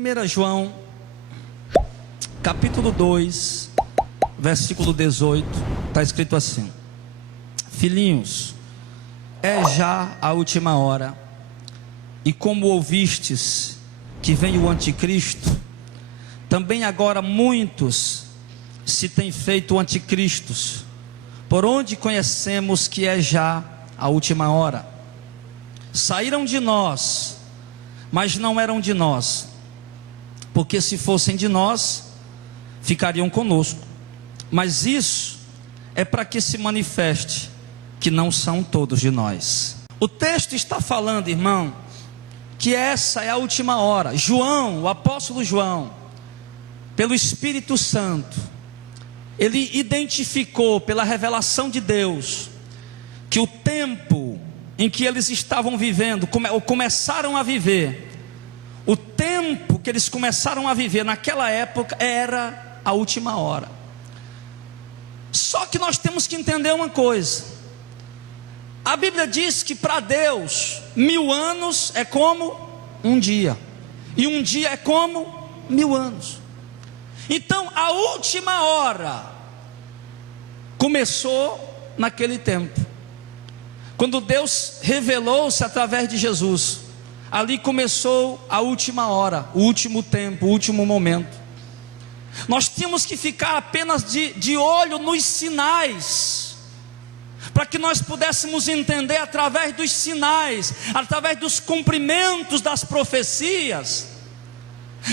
1 João, capítulo 2, versículo 18, está escrito assim: Filhinhos, é já a última hora, e como ouvistes que vem o anticristo, também agora muitos se têm feito anticristos, por onde conhecemos que é já a última hora. Saíram de nós, mas não eram de nós, porque se fossem de nós, ficariam conosco. Mas isso é para que se manifeste que não são todos de nós. O texto está falando, irmão, que essa é a última hora. João, o apóstolo João, pelo Espírito Santo, ele identificou pela revelação de Deus que o tempo em que eles estavam vivendo, ou começaram a viver, o tempo que eles começaram a viver naquela época era a última hora. Só que nós temos que entender uma coisa: a Bíblia diz que para Deus 1000 anos é como um dia, e um dia é como 1000 anos. Então a última hora começou naquele tempo, quando Deus revelou-se através de Jesus. Ali começou a última hora, o último tempo, o último momento. Nós tínhamos que ficar apenas de olho nos sinais, para que nós pudéssemos entender através dos sinais, através dos cumprimentos das profecias,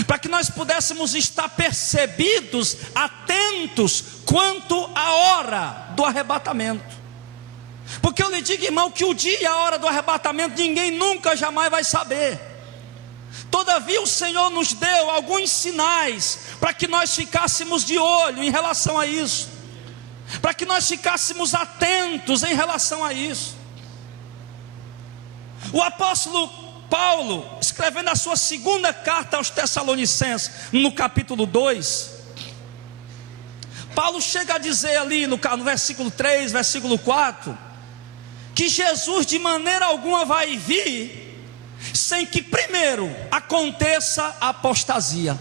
para que nós pudéssemos estar percebidos, atentos quanto à hora do arrebatamento. Porque eu lhe digo, irmão, que o dia e a hora do arrebatamento ninguém nunca jamais vai saber. Todavia o Senhor nos deu alguns sinais para que nós ficássemos de olho em relação a isso, para que nós ficássemos atentos em relação a isso. O apóstolo Paulo, escrevendo a sua segunda carta aos Tessalonicenses, no capítulo 2, Paulo chega a dizer ali no versículo 3, versículo 4, que Jesus de maneira alguma vai vir sem que primeiro aconteça a apostasia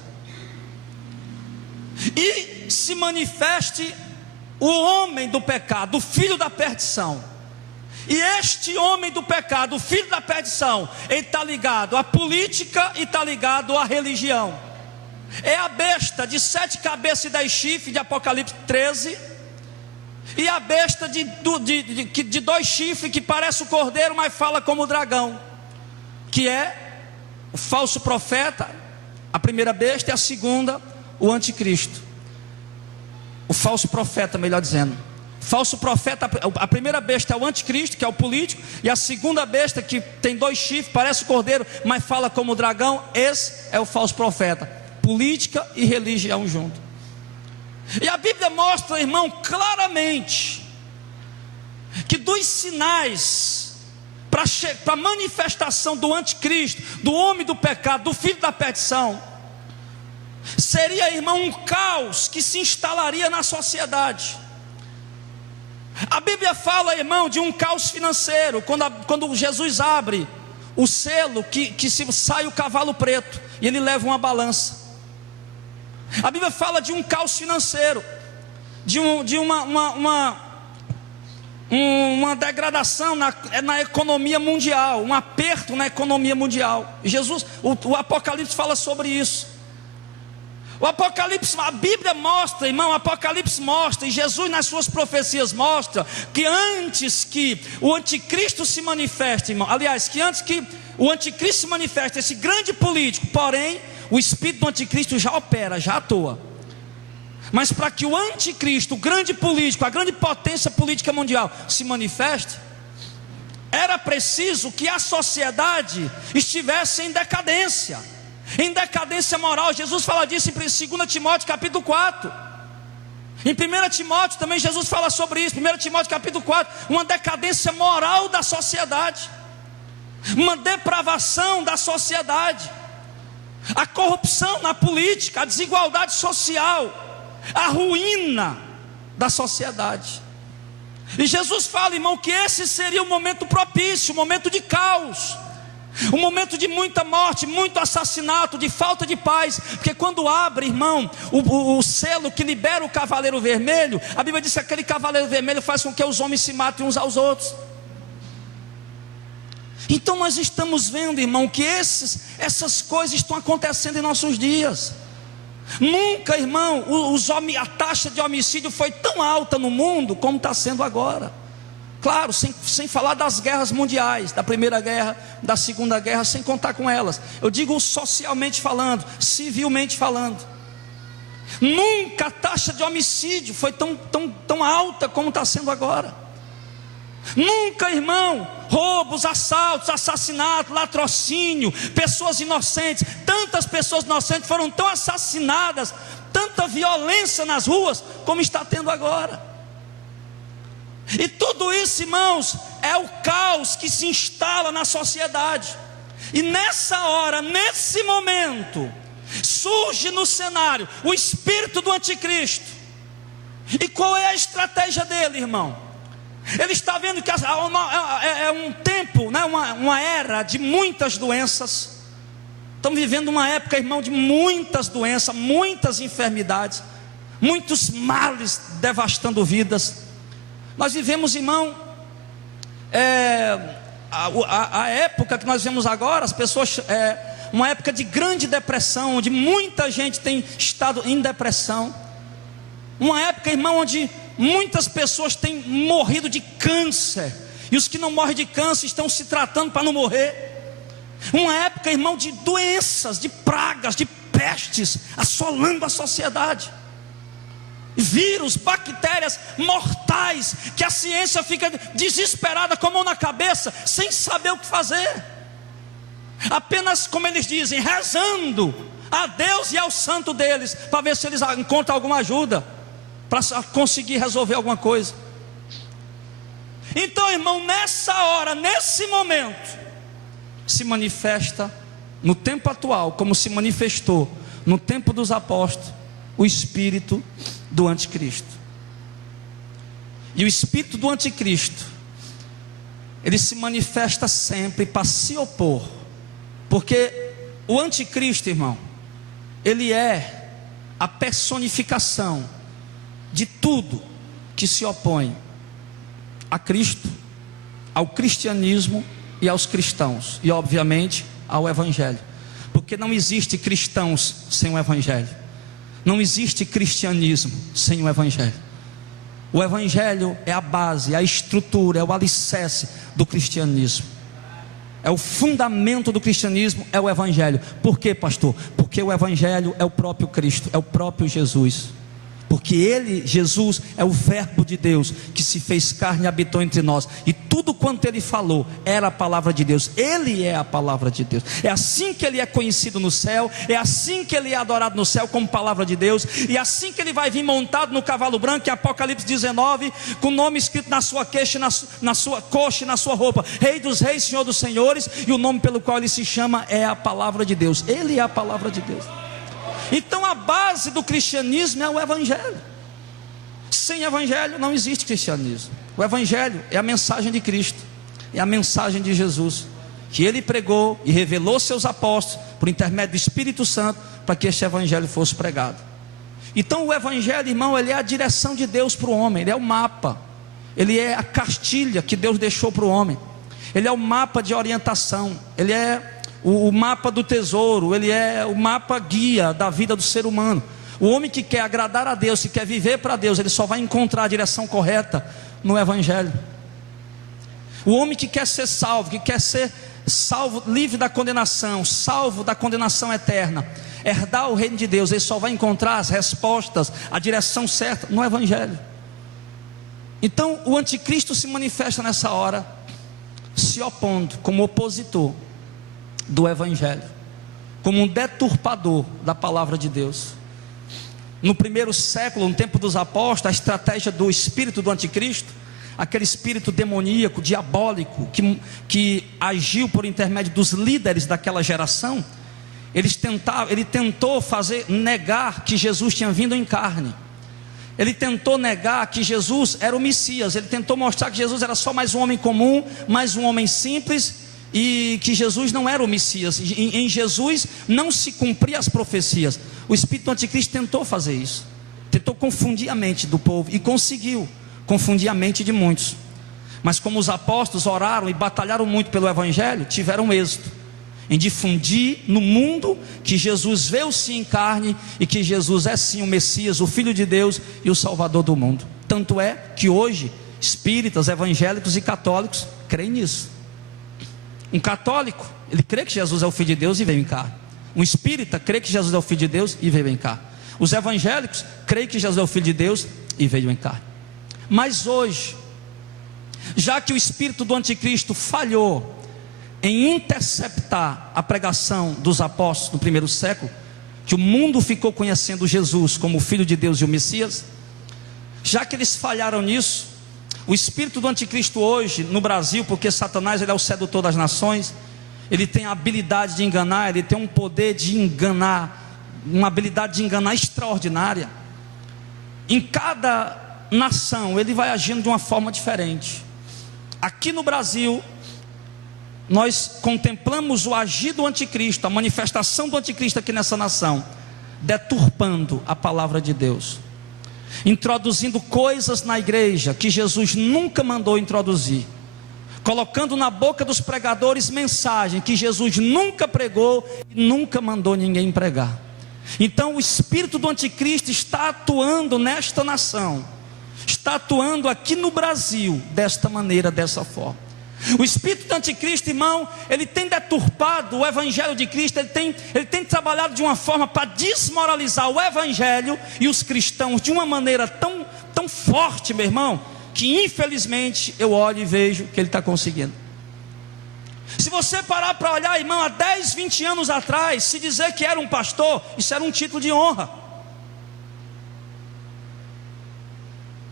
e se manifeste o homem do pecado, o filho da perdição. E este homem do pecado, o filho da perdição, ele está ligado à política e está ligado à religião. É a besta de 7 cabeças e 10 chifres de Apocalipse 13, e a besta de 2 chifres, que parece o cordeiro, mas fala como o dragão, que é o falso profeta, a primeira besta, e a segunda, o anticristo. O falso profeta, melhor dizendo. Falso profeta, a primeira besta é o anticristo, que é o político, e a segunda besta, que tem 2 chifres, parece o cordeiro, mas fala como o dragão, esse é o falso profeta. Política e religião junto. E a Bíblia mostra, irmão, claramente que dos sinais para a manifestação do anticristo, do homem do pecado, do filho da perdição, seria, irmão, um caos que se instalaria na sociedade. A Bíblia fala, irmão, de um caos financeiro, quando Jesus abre o selo, que se sai o cavalo preto e ele leva uma balança. A Bíblia fala de um caos financeiro, de uma degradação na economia mundial, um aperto na economia mundial. Jesus, o Apocalipse fala sobre isso. O Apocalipse, a Bíblia mostra, irmão, o Apocalipse mostra, e Jesus nas suas profecias mostra, que antes que o anticristo se manifeste, irmão, aliás, que antes que o anticristo se manifeste, esse grande político, porém, o espírito do anticristo já opera, já atua. Mas para que o anticristo, o grande político, a grande potência política mundial se manifeste, era preciso que a sociedade estivesse em decadência moral. Jesus fala disso em 2 Timóteo capítulo 4. Em 1 Timóteo também Jesus fala sobre isso. 1 Timóteo capítulo 4, uma decadência moral da sociedade, uma depravação da sociedade, a corrupção na política, a desigualdade social, a ruína da sociedade. E Jesus fala, irmão, que esse seria o momento propício, o momento de caos, Um momento de muita morte, muito assassinato, de falta de paz. Porque quando abre, irmão, o selo que libera o cavaleiro vermelho, a Bíblia diz que aquele cavaleiro vermelho faz com que os homens se matem uns aos outros. Então nós estamos vendo, irmão, que essas coisas estão acontecendo em nossos dias. Nunca, irmão, a taxa de homicídio foi tão alta no mundo como está sendo agora. Claro, sem falar das guerras mundiais, da Primeira Guerra, da Segunda Guerra, sem contar com elas. Eu digo socialmente falando, civilmente falando. Nunca a taxa de homicídio foi tão alta como está sendo agora. Nunca, irmão, roubos, assaltos, assassinato, latrocínio, pessoas inocentes, tantas pessoas inocentes foram tão assassinadas, tanta violência nas ruas, como está tendo agora. E tudo isso, irmãos, é o caos que se instala na sociedade. E nessa hora, nesse momento, surge no cenário o espírito do anticristo. E qual é a estratégia dele, irmão? Ele está vendo que é um tempo, né, uma era de muitas doenças. Estamos vivendo uma época, irmão, de muitas doenças, muitas enfermidades, muitos males devastando vidas. Nós vivemos, irmão, a época que nós vivemos agora, as pessoas, uma época de grande depressão, onde muita gente tem estado em depressão. Uma época, irmão, onde muitas pessoas têm morrido de câncer, e os que não morrem de câncer estão se tratando para não morrer. Uma época, irmão, de doenças, de pragas, de pestes assolando a sociedade. Vírus, bactérias mortais, que a ciência fica desesperada com a mão na cabeça, sem saber o que fazer. Apenas, como eles dizem, rezando a Deus e ao santo deles, para ver se eles encontram alguma ajuda, para conseguir resolver alguma coisa. Então, irmão, nessa hora, nesse momento, se manifesta no tempo atual, como se manifestou no tempo dos apóstolos, o espírito do anticristo. E o espírito do anticristo, ele se manifesta sempre para se opor, porque o anticristo, irmão, ele é a personificação de tudo que se opõe a Cristo, ao cristianismo e aos cristãos, e obviamente ao evangelho, porque não existe cristãos sem o evangelho, não existe cristianismo sem o evangelho. O evangelho é a base, é a estrutura, é o alicerce do cristianismo, é o fundamento do cristianismo, é o evangelho. Por quê, pastor? Porque o evangelho é o próprio Cristo, é o próprio Jesus. Porque ele, Jesus, é o verbo de Deus que se fez carne e habitou entre nós, e tudo quanto ele falou era a palavra de Deus. Ele é a palavra de Deus. É assim que ele é conhecido no céu, é assim que ele é adorado no céu como palavra de Deus, e é assim que ele vai vir montado no cavalo branco, em Apocalipse 19, com o nome escrito na sua queixa, na sua coxa e na sua roupa: Rei dos reis, Senhor dos senhores. E o nome pelo qual ele se chama é a palavra de Deus. Ele é a palavra de Deus. Então a base do cristianismo é o evangelho. Sem evangelho não existe cristianismo. O evangelho é a mensagem de Cristo, é a mensagem de Jesus, que ele pregou e revelou seus apóstolos por intermédio do Espírito Santo, para que este evangelho fosse pregado. Então o evangelho, irmão, ele é a direção de Deus para o homem, ele é o mapa, ele é a cartilha que Deus deixou para o homem, ele é o mapa de orientação, ele é o mapa do tesouro, ele é o mapa guia da vida do ser humano. O homem que quer agradar a Deus, que quer viver para Deus, ele só vai encontrar a direção correta no evangelho. O homem que quer ser salvo, que quer ser salvo, livre da condenação, salvo da condenação eterna, herdar o reino de Deus, ele só vai encontrar as respostas, a direção certa no evangelho. Então o anticristo se manifesta nessa hora, se opondo como opositor do evangelho, como um deturpador da palavra de Deus. No primeiro século, no tempo dos apóstolos, a estratégia do espírito do anticristo, aquele espírito demoníaco, diabólico, que agiu por intermédio dos líderes daquela geração, ele tentou negar que Jesus tinha vindo em carne. Ele tentou negar que Jesus era o Messias. Ele tentou mostrar que Jesus era só mais um homem comum, mais um homem simples, e que Jesus não era o Messias. Em Jesus não se cumpria as profecias. O espírito do anticristo tentou fazer isso, tentou confundir a mente do povo, e conseguiu confundir a mente de muitos. Mas como os apóstolos oraram e batalharam muito pelo evangelho, tiveram êxito em difundir no mundo que Jesus veio sim em carne, e que Jesus é sim o Messias, o Filho de Deus e o Salvador do mundo. Tanto é que hoje espíritas, evangélicos e católicos creem nisso. Um católico, ele crê que Jesus é o Filho de Deus e veio em carne. Um espírita crê que Jesus é o Filho de Deus e veio em carne. Os evangélicos creem que Jesus é o Filho de Deus e veio em carne. Mas hoje, já que o espírito do anticristo falhou em interceptar a pregação dos apóstolos no primeiro século, que o mundo ficou conhecendo Jesus como o Filho de Deus e o Messias, já que eles falharam nisso, o espírito do anticristo hoje no Brasil, porque Satanás ele é o sedutor das nações, ele tem a habilidade de enganar, ele tem um poder de enganar, uma habilidade de enganar extraordinária. Em cada nação ele vai agindo de uma forma diferente. Aqui no Brasil, nós contemplamos o agir do anticristo, a manifestação do anticristo aqui nessa nação, deturpando a palavra de Deus, introduzindo coisas na igreja que Jesus nunca mandou introduzir, colocando na boca dos pregadores mensagem que Jesus nunca pregou e nunca mandou ninguém pregar. Então o espírito do anticristo está atuando nesta nação, está atuando aqui no Brasil desta maneira, dessa forma. O espírito do anticristo, irmão, ele tem deturpado o evangelho de Cristo, ele tem trabalhado de uma forma para desmoralizar o evangelho e os cristãos de uma maneira tão forte, meu irmão, que infelizmente eu olho e vejo que ele está conseguindo. Se você parar para olhar, irmão, há 10, 20 anos atrás, se dizer que era um pastor, isso era um título de honra.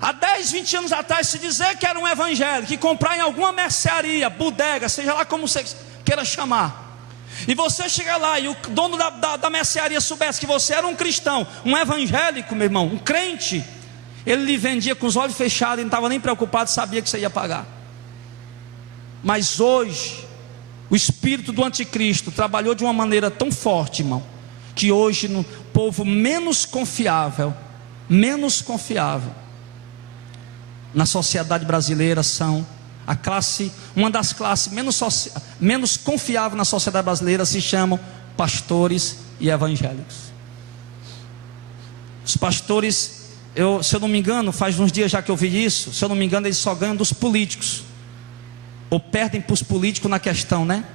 Há 10, 20 anos atrás, se dizer que era um evangélico, que comprar em alguma mercearia, bodega, seja lá como você queira chamar, e você chega lá e o dono da mercearia soubesse que você era um cristão, um evangélico, meu irmão, um crente, ele lhe vendia com os olhos fechados, e não estava nem preocupado, sabia que você ia pagar. Mas hoje, o espírito do anticristo trabalhou de uma maneira tão forte, irmão, que hoje no povo menos confiável na sociedade brasileira são uma das classes menos confiáveis na sociedade brasileira, se chamam pastores e evangélicos. Os pastores, se eu não me engano, faz uns dias já que eu vi isso, se eu não me engano, eles só ganham dos políticos, ou perdem para os políticos na questão, né?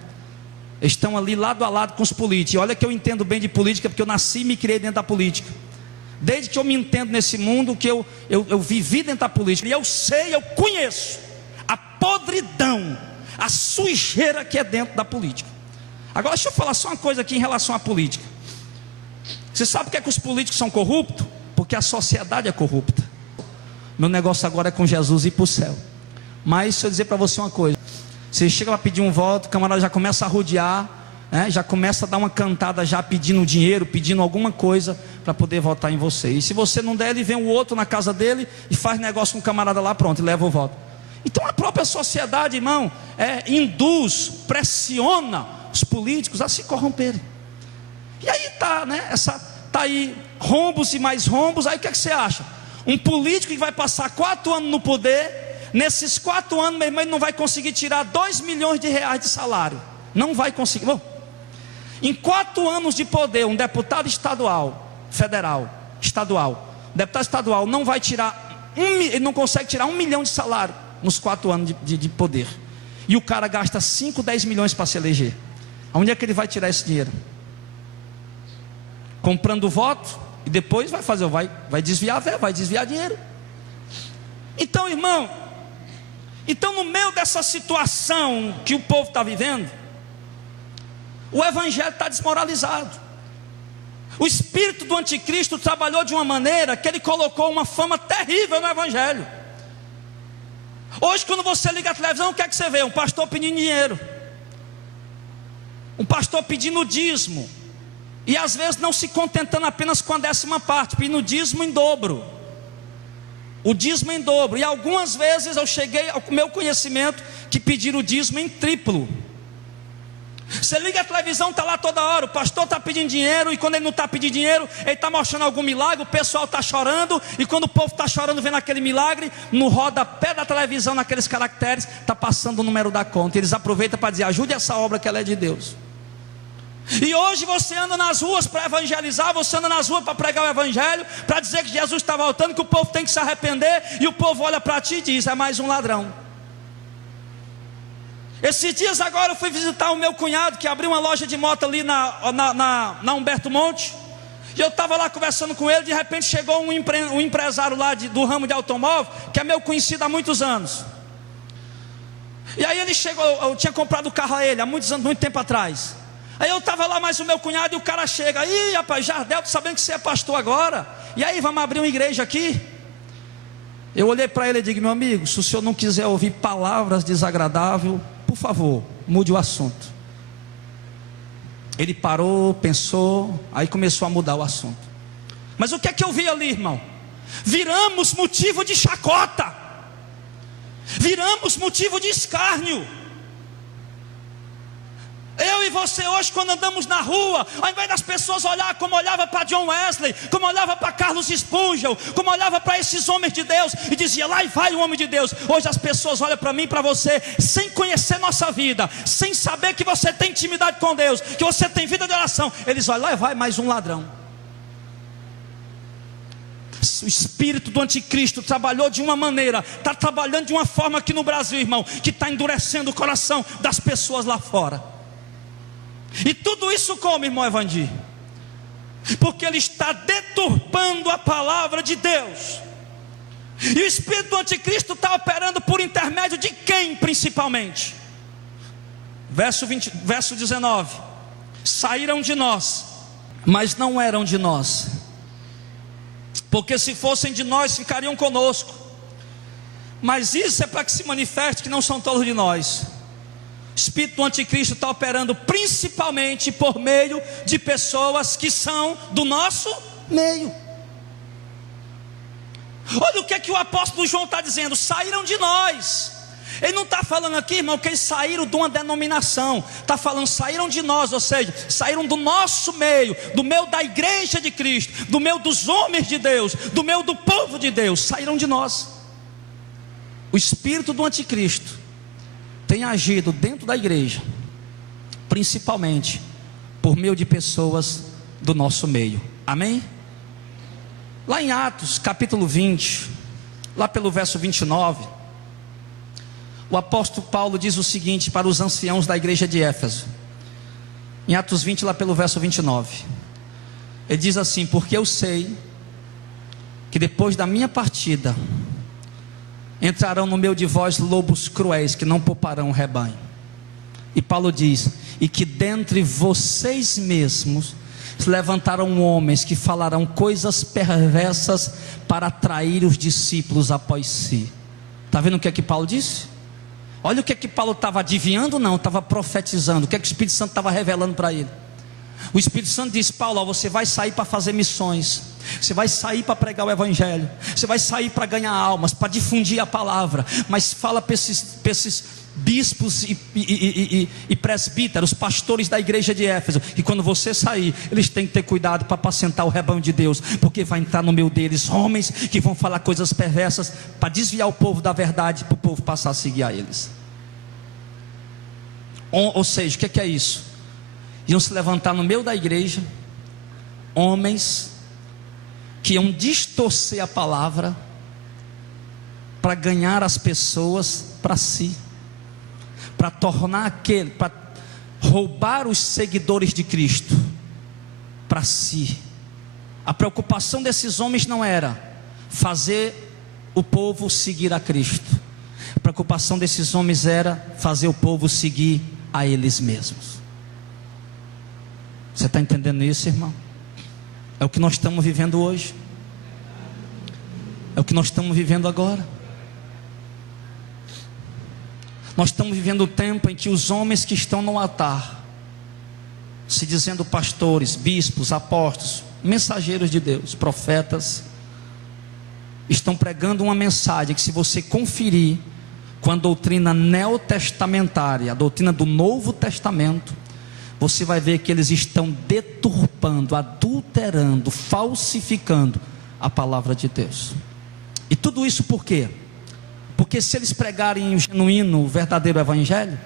Eles estão ali lado a lado com os políticos. E olha que eu entendo bem de política, porque eu nasci e me criei dentro da política. Desde que eu me entendo nesse mundo, que eu vivi dentro da política, e eu sei, eu conheço a podridão, a sujeira que é dentro da política. Agora deixa eu falar só uma coisa aqui em relação à política. Você sabe por que é que os políticos são corruptos? Porque a sociedade é corrupta. Meu negócio agora é com Jesus e ir para o céu. Mas se eu dizer para você uma coisa, você chega para pedir um voto, o camarada já começa a rodear, já começa a dar uma cantada já pedindo dinheiro, pedindo alguma coisa para poder votar em você. E se você não der, ele vem o outro na casa dele e faz negócio com o camarada lá, pronto, e leva o voto. Então a própria sociedade, irmão, induz, pressiona os políticos a se corromperem. E aí está, tá aí rombos e mais rombos. Aí o que é que você acha? Um político que vai passar 4 anos no poder, nesses 4 anos, meu irmão, ele não vai conseguir tirar 2 milhões de reais de salário. Não vai conseguir. Bom, em 4 anos de poder, um deputado deputado estadual não vai tirar, ele não consegue tirar 1 milhão de salário nos 4 anos de poder. E o cara gasta 5, 10 milhões para se eleger. Onde é que ele vai tirar esse dinheiro? Comprando voto, e depois vai desviar dinheiro. Então, irmão, no meio dessa situação que o povo está vivendo, o evangelho está desmoralizado. O espírito do anticristo trabalhou de uma maneira que ele colocou uma fama terrível no evangelho. Hoje, quando você liga a televisão, o que é que você vê? Um pastor pedindo dinheiro, um pastor pedindo dízimo, e às vezes não se contentando apenas com a 10ª, pedindo dízimo em dobro. O dízimo em dobro. E algumas vezes eu cheguei ao meu conhecimento que pediram o dízimo em triplo. Você liga a televisão, está lá toda hora, o pastor está pedindo dinheiro, e quando ele não está pedindo dinheiro, ele está mostrando algum milagre, o pessoal está chorando, e quando o povo está chorando vendo aquele milagre, no rodapé da televisão, naqueles caracteres, está passando o número da conta. Eles aproveitam para dizer: ajude essa obra que ela é de Deus. E hoje você anda nas ruas para evangelizar, você anda nas ruas para pregar o evangelho, para dizer que Jesus está voltando, que o povo tem que se arrepender, e o povo olha para ti e diz: é mais um ladrão. Esses dias agora eu fui visitar o meu cunhado, que abriu uma loja de moto ali na Humberto Monte, e eu estava lá conversando com ele. De repente chegou um empresário lá do ramo de automóvel, que é meu conhecido há muitos anos. E aí ele chegou, eu tinha comprado o carro a ele há muitos anos, muito tempo atrás. Aí eu estava lá mais o meu cunhado, e o cara chega: ih, rapaz, Jardel, tô sabendo que você é pastor agora, e aí, vamos abrir uma igreja aqui? Eu olhei para ele e digo: meu amigo, se o senhor não quiser ouvir palavras desagradáveis, por favor, mude o assunto. Ele parou, pensou, aí começou a mudar o assunto. Mas o que é que eu vi ali, irmão? Viramos motivo de chacota, viramos motivo de escárnio. Eu e você hoje, quando andamos na rua, ao invés das pessoas olhar como olhava para John Wesley, como olhava para Carlos Spurgeon, como olhava para esses homens de Deus, e dizia: lá vai o homem de Deus. Hoje as pessoas olham para mim e para você, sem conhecer nossa vida, sem saber que você tem intimidade com Deus, que você tem vida de oração. Eles olham: lá vai mais um ladrão. O espírito do anticristo trabalhou de uma maneira, está trabalhando de uma forma aqui no Brasil, irmão, que está endurecendo o coração das pessoas lá fora. E tudo isso como, irmão Evandir? Porque ele está deturpando a palavra de Deus. E o espírito do anticristo está operando por intermédio de quem principalmente? Verso 19: saíram de nós, mas não eram de nós, porque se fossem de nós ficariam conosco. Mas isso é para que se manifeste que não são todos de nós. O espírito do anticristo está operando principalmente por meio de pessoas que são do nosso meio. Olha o que é que o apóstolo João está dizendo: saíram de nós. Ele não está falando aqui, irmão, que eles saíram de uma denominação. Está falando saíram de nós, ou seja, saíram do nosso meio, do meio da igreja de Cristo, do meio dos homens de Deus, do meio do povo de Deus. Saíram de nós. O espírito do anticristo tem agido dentro da igreja, principalmente por meio de pessoas do nosso meio. Amém? Lá em Atos capítulo 20, lá pelo verso 29, o apóstolo Paulo diz o seguinte para os anciãos da igreja de Éfeso. Em Atos 20, lá pelo verso 29, ele diz assim: porque eu sei que depois da minha partida entrarão no meio de vós lobos cruéis, que não pouparão o rebanho. E Paulo diz: e que dentre vocês mesmos se levantarão homens que falarão coisas perversas para atrair os discípulos após si. Está vendo o que é que Paulo disse? Olha o que é que Paulo estava adivinhando, não, estava profetizando. O que é que o Espírito Santo estava revelando para ele? O Espírito Santo diz: Paulo, você vai sair para fazer missões, você vai sair para pregar o evangelho, você vai sair para ganhar almas, para difundir a palavra. Mas fala para esses bispos e presbíteros, pastores da igreja de Éfeso, que quando você sair, eles têm que ter cuidado para apacentar o rebanho de Deus, porque vai entrar no meio deles homens que vão falar coisas perversas para desviar o povo da verdade, para o povo passar a seguir a eles. Ou seja, o que é isso? Iam se levantar no meio da igreja homens que iam distorcer a palavra para ganhar as pessoas para si, para para roubar os seguidores de Cristo para si. A preocupação desses homens não era fazer o povo seguir a Cristo. A preocupação desses homens era fazer o povo seguir a eles mesmos. Você está entendendo isso, irmão? É o que nós estamos vivendo hoje. É o que nós estamos vivendo agora. Nós estamos vivendo o tempo em que os homens que estão no altar, se dizendo pastores, bispos, apóstolos, mensageiros de Deus, profetas, estão pregando uma mensagem que, se você conferir com a doutrina neotestamentária, a doutrina do Novo Testamento, você vai ver que eles estão deturpando, adulterando, falsificando a palavra de Deus. E tudo isso por quê? Porque se eles pregarem o genuíno, o verdadeiro evangelho,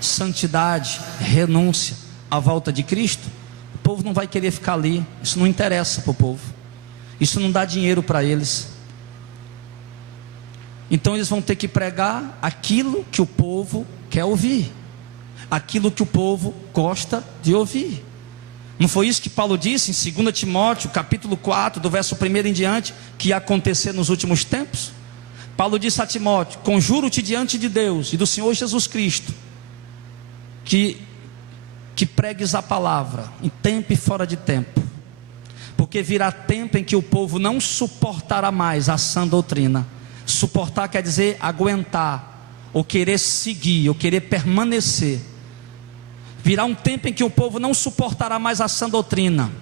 santidade, renúncia, a volta de Cristo, o povo não vai querer ficar ali. Isso não interessa para o povo, isso não dá dinheiro para eles. Então eles vão ter que pregar aquilo que o povo quer ouvir, aquilo que o povo gosta de ouvir. Não foi isso que Paulo disse em 2 Timóteo, capítulo 4, do verso 1 em diante, que ia acontecer nos últimos tempos? Paulo disse a Timóteo: conjuro-te diante de Deus e do Senhor Jesus Cristo, que pregues a palavra em tempo e fora de tempo, porque virá tempo em que o povo não suportará mais a sã doutrina. Suportar quer dizer aguentar, ou querer seguir, ou querer permanecer. Virá um tempo em que o povo não suportará mais a sã doutrina,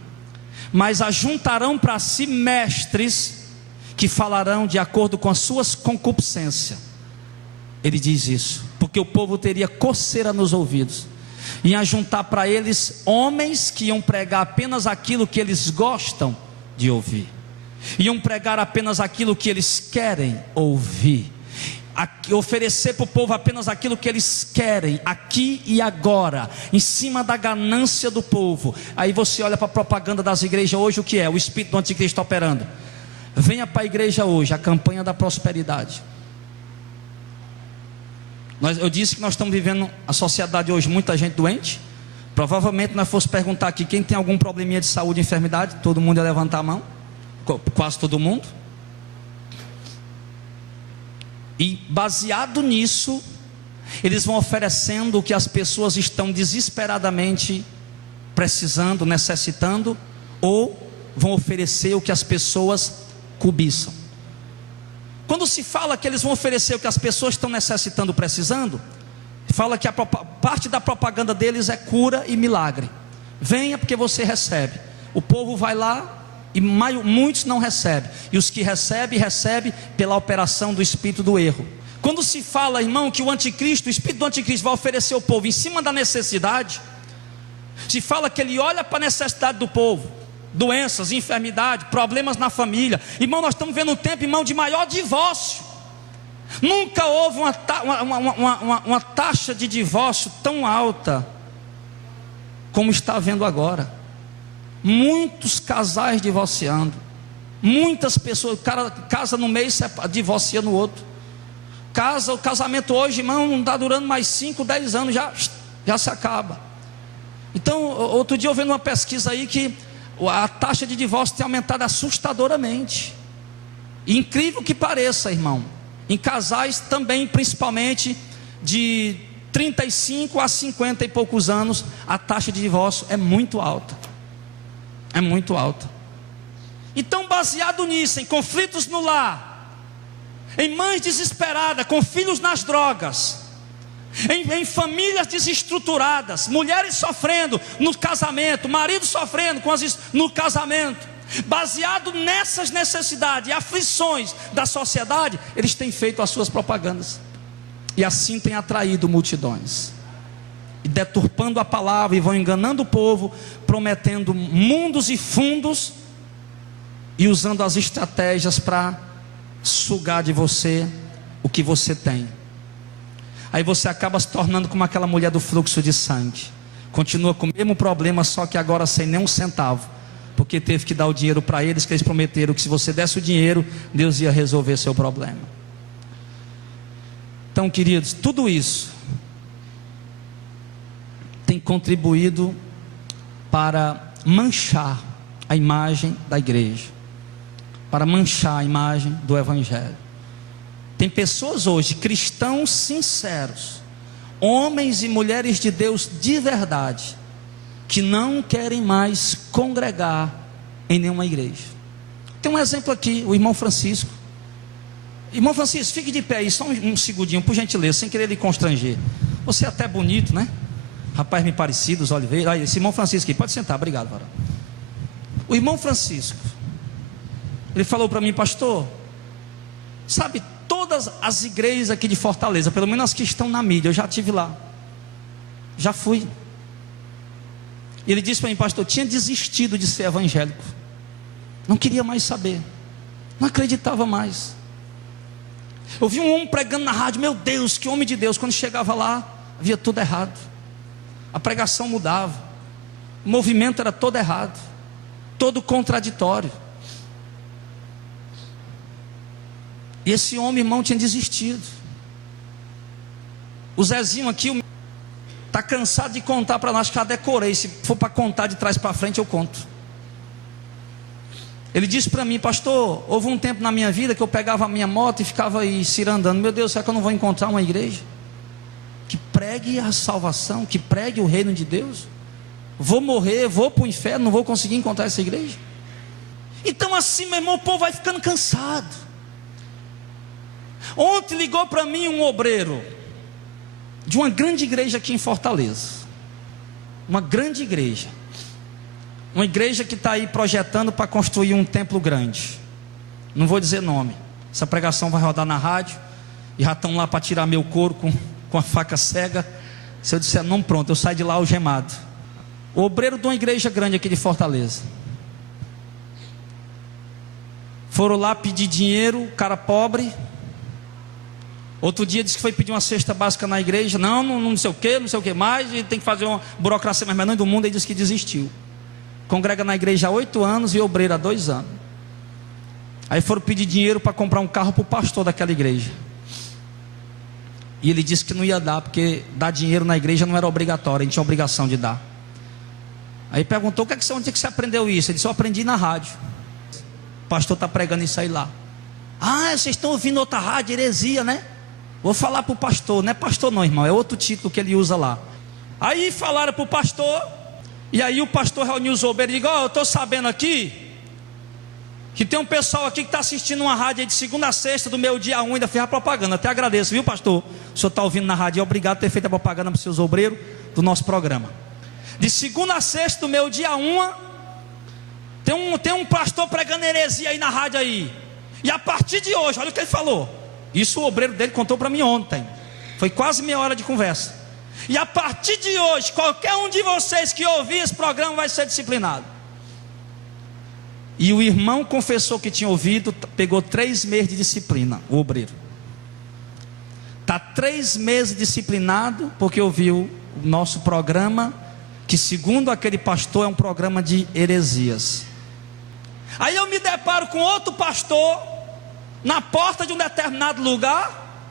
mas ajuntarão para si mestres que falarão de acordo com as suas concupiscências. Ele diz isso porque o povo teria coceira nos ouvidos, e ajuntar para eles homens que iam pregar apenas aquilo que eles gostam de ouvir, iam pregar apenas aquilo que eles querem ouvir, oferecer para o povo apenas aquilo que eles querem, aqui e agora, em cima da ganância do povo. Aí você olha para a propaganda das igrejas hoje, o que é? O espírito do anticristo operando. Venha para a igreja hoje, a campanha da prosperidade. Eu disse que nós estamos vivendo a sociedade hoje, muita gente doente. Provavelmente nós fosse perguntar aqui quem tem algum probleminha de saúde, enfermidade, todo mundo ia levantar a mão, quase todo mundo. E baseado nisso, eles vão oferecendo o que as pessoas estão desesperadamente precisando, necessitando, ou vão oferecer o que as pessoas cobiçam. Quando se fala que eles vão oferecer o que as pessoas estão necessitando, precisando, fala que a parte da propaganda deles é cura e milagre. Venha porque você recebe. O povo vai lá e muitos não recebem, e os que recebem pela operação do espírito do erro. Quando se fala, irmão, que o anticristo, o espírito do anticristo vai oferecer ao povo em cima da necessidade, se fala que ele olha para a necessidade do povo, doenças, enfermidade, problemas na família. Irmão, nós estamos vendo um tempo, irmão, de maior divórcio. Nunca houve uma taxa de divórcio tão alta como está havendo agora. Muitos casais divorciando, muitas pessoas, o cara casa no mês, divorcia no outro. O casamento hoje, irmão, não está durando mais 5, 10 anos, já se acaba. Então, outro dia eu vendo uma pesquisa aí que a taxa de divórcio tem aumentado assustadoramente. E incrível que pareça, irmão, em casais também, principalmente de 35 a 50 e poucos anos, a taxa de divórcio é muito alta. É muito alta. Então, baseado nisso, em conflitos no lar, em mães desesperadas, com filhos nas drogas, em famílias desestruturadas, mulheres sofrendo no casamento, marido sofrendo no casamento, baseado nessas necessidades e aflições da sociedade, eles têm feito as suas propagandas, e assim têm atraído multidões, e deturpando a palavra, e vão enganando o povo, prometendo mundos e fundos, e usando as estratégias para sugar de você o que você tem. Aí você acaba se tornando como aquela mulher do fluxo de sangue, continua com o mesmo problema, só que agora sem nem um centavo, porque teve que dar o dinheiro para eles, que eles prometeram que se você desse o dinheiro, Deus ia resolver seu problema. Então, queridos, tudo isso tem contribuído para manchar a imagem da igreja, para manchar a imagem do evangelho. Tem pessoas hoje, cristãos sinceros, homens e mulheres de Deus de verdade, que não querem mais congregar em nenhuma igreja. Tem um exemplo aqui, o irmão Francisco. Irmão Francisco, fique de pé aí, só um segundinho, por gentileza, sem querer lhe constranger. Você é até bonito, né? Rapaz bem parecido, os olhos verdes. Aí, esse irmão Francisco aqui, pode sentar, obrigado, varão. O irmão Francisco, ele falou para mim: pastor, sabe, todas as igrejas aqui de Fortaleza, pelo menos as que estão na mídia, eu já estive lá, já fui. E ele disse para mim: pastor, eu tinha desistido de ser evangélico, não queria mais saber, não acreditava mais. Eu vi um homem pregando na rádio, meu Deus, que homem de Deus. Quando chegava lá, havia tudo errado, a pregação mudava, o movimento era todo errado, todo contraditório. E esse homem, irmão, tinha desistido. O Zezinho aqui está cansado de contar para nós, que já decorei. Se for para contar de trás para frente, eu conto. Ele disse para mim: pastor, houve um tempo na minha vida que eu pegava a minha moto e ficava aí cirandando. Meu Deus, será que eu não vou encontrar uma igreja que pregue a salvação, que pregue o reino de Deus? Vou morrer, vou para o inferno, não vou conseguir encontrar essa igreja. Então assim, meu irmão, o povo vai ficando cansado. Ontem ligou para mim um obreiro de uma grande igreja aqui em Fortaleza, uma grande igreja, uma igreja que está aí projetando para construir um templo grande. Não vou dizer nome, essa pregação vai rodar na rádio, e já estão lá para tirar meu couro com a faca cega. Se eu disser não, pronto, eu saio de lá algemado. O obreiro de uma igreja grande aqui de Fortaleza, foram lá pedir dinheiro, cara pobre. Outro dia disse que foi pedir uma cesta básica na igreja. Não sei o que mais, e tem que fazer uma burocracia mais menor do mundo. Ele disse que desistiu. Congrega na igreja há 8 anos e obreiro há 2 anos. Aí foram pedir dinheiro para comprar um carro para o pastor daquela igreja, e ele disse que não ia dar, porque dar dinheiro na igreja não era obrigatório, a gente tinha obrigação de dar. Aí perguntou: onde é que você aprendeu isso? Ele disse: eu aprendi na rádio, o pastor está pregando isso aí lá. Ah, vocês estão ouvindo outra rádio, heresia, né? Vou falar para o pastor. Não é pastor não, irmão, é outro título que ele usa lá. Aí falaram para o pastor, e aí o pastor reuniu os obreiros e disse: eu estou sabendo aqui que tem um pessoal aqui que está assistindo uma rádio aí de segunda a sexta, do meu dia 1, ainda fez a propaganda. Até agradeço, viu, pastor? O senhor está ouvindo na rádio, obrigado por ter feito a propaganda para os seus obreiros do nosso programa. De segunda a sexta, do meu dia 1, tem um pastor pregando heresia aí na rádio aí. E a partir de hoje, olha o que ele falou. Isso o obreiro dele contou para mim ontem. Foi quase meia hora de conversa. E a partir de hoje, qualquer um de vocês que ouvir esse programa vai ser disciplinado. E o irmão confessou que tinha ouvido, pegou 3 meses de disciplina, o obreiro. Está 3 meses disciplinado, porque ouviu o nosso programa, que segundo aquele pastor é um programa de heresias. Aí eu me deparo com outro pastor na porta de um determinado lugar,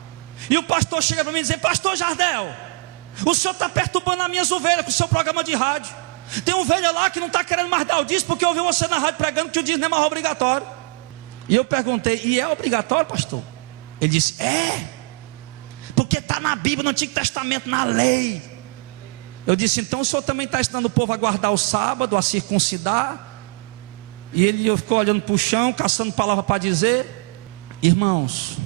e o pastor chega para mim e diz: pastor Jardel, o senhor está perturbando as minhas ovelhas com o seu programa de rádio. Tem ovelha lá que não está querendo mais dar o dízimo, porque ouviu você na rádio pregando que o dízimo não é mais obrigatório. E eu perguntei: e é obrigatório, pastor? Ele disse: é, porque está na Bíblia, no Antigo Testamento, na lei. Eu disse: então o senhor também está ensinando o povo a guardar o sábado, a circuncidar? E ele ficou olhando para o chão, caçando palavra para dizer. Irmãos,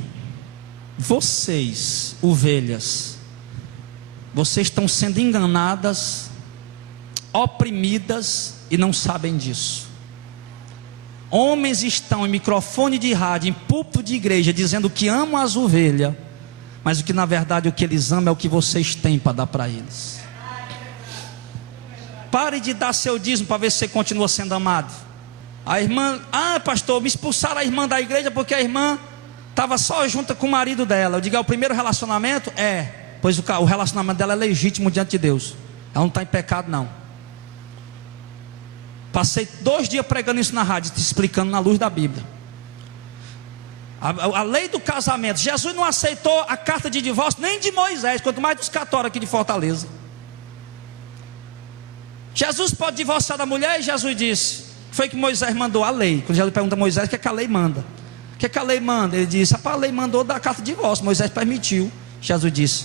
vocês, ovelhas, vocês estão sendo enganadas, oprimidas e não sabem disso. Homens estão em microfone de rádio, em púlpito de igreja, dizendo que amam as ovelhas, mas o que na verdade o que eles amam é o que vocês têm para dar para eles. Pare de dar seu dízimo para ver se você continua sendo amado. A irmã: pastor, me expulsaram a irmã da igreja porque a irmã estava só junta com o marido dela. Eu digo: é o primeiro relacionamento? É, pois o relacionamento dela é legítimo diante de Deus, ela não está em pecado não. Passei 2 dias pregando isso na rádio, te explicando na luz da Bíblia. A lei do casamento, Jesus não aceitou a carta de divórcio nem de Moisés, quanto mais dos católicos aqui de Fortaleza. Jesus pode divorciar da mulher, e Jesus disse: foi que Moisés mandou a lei. Quando Jesus pergunta a Moisés o que é que a lei manda, o que é que a lei manda? Ele disse: a lei mandou dar a carta de divórcio. Moisés permitiu. Jesus disse: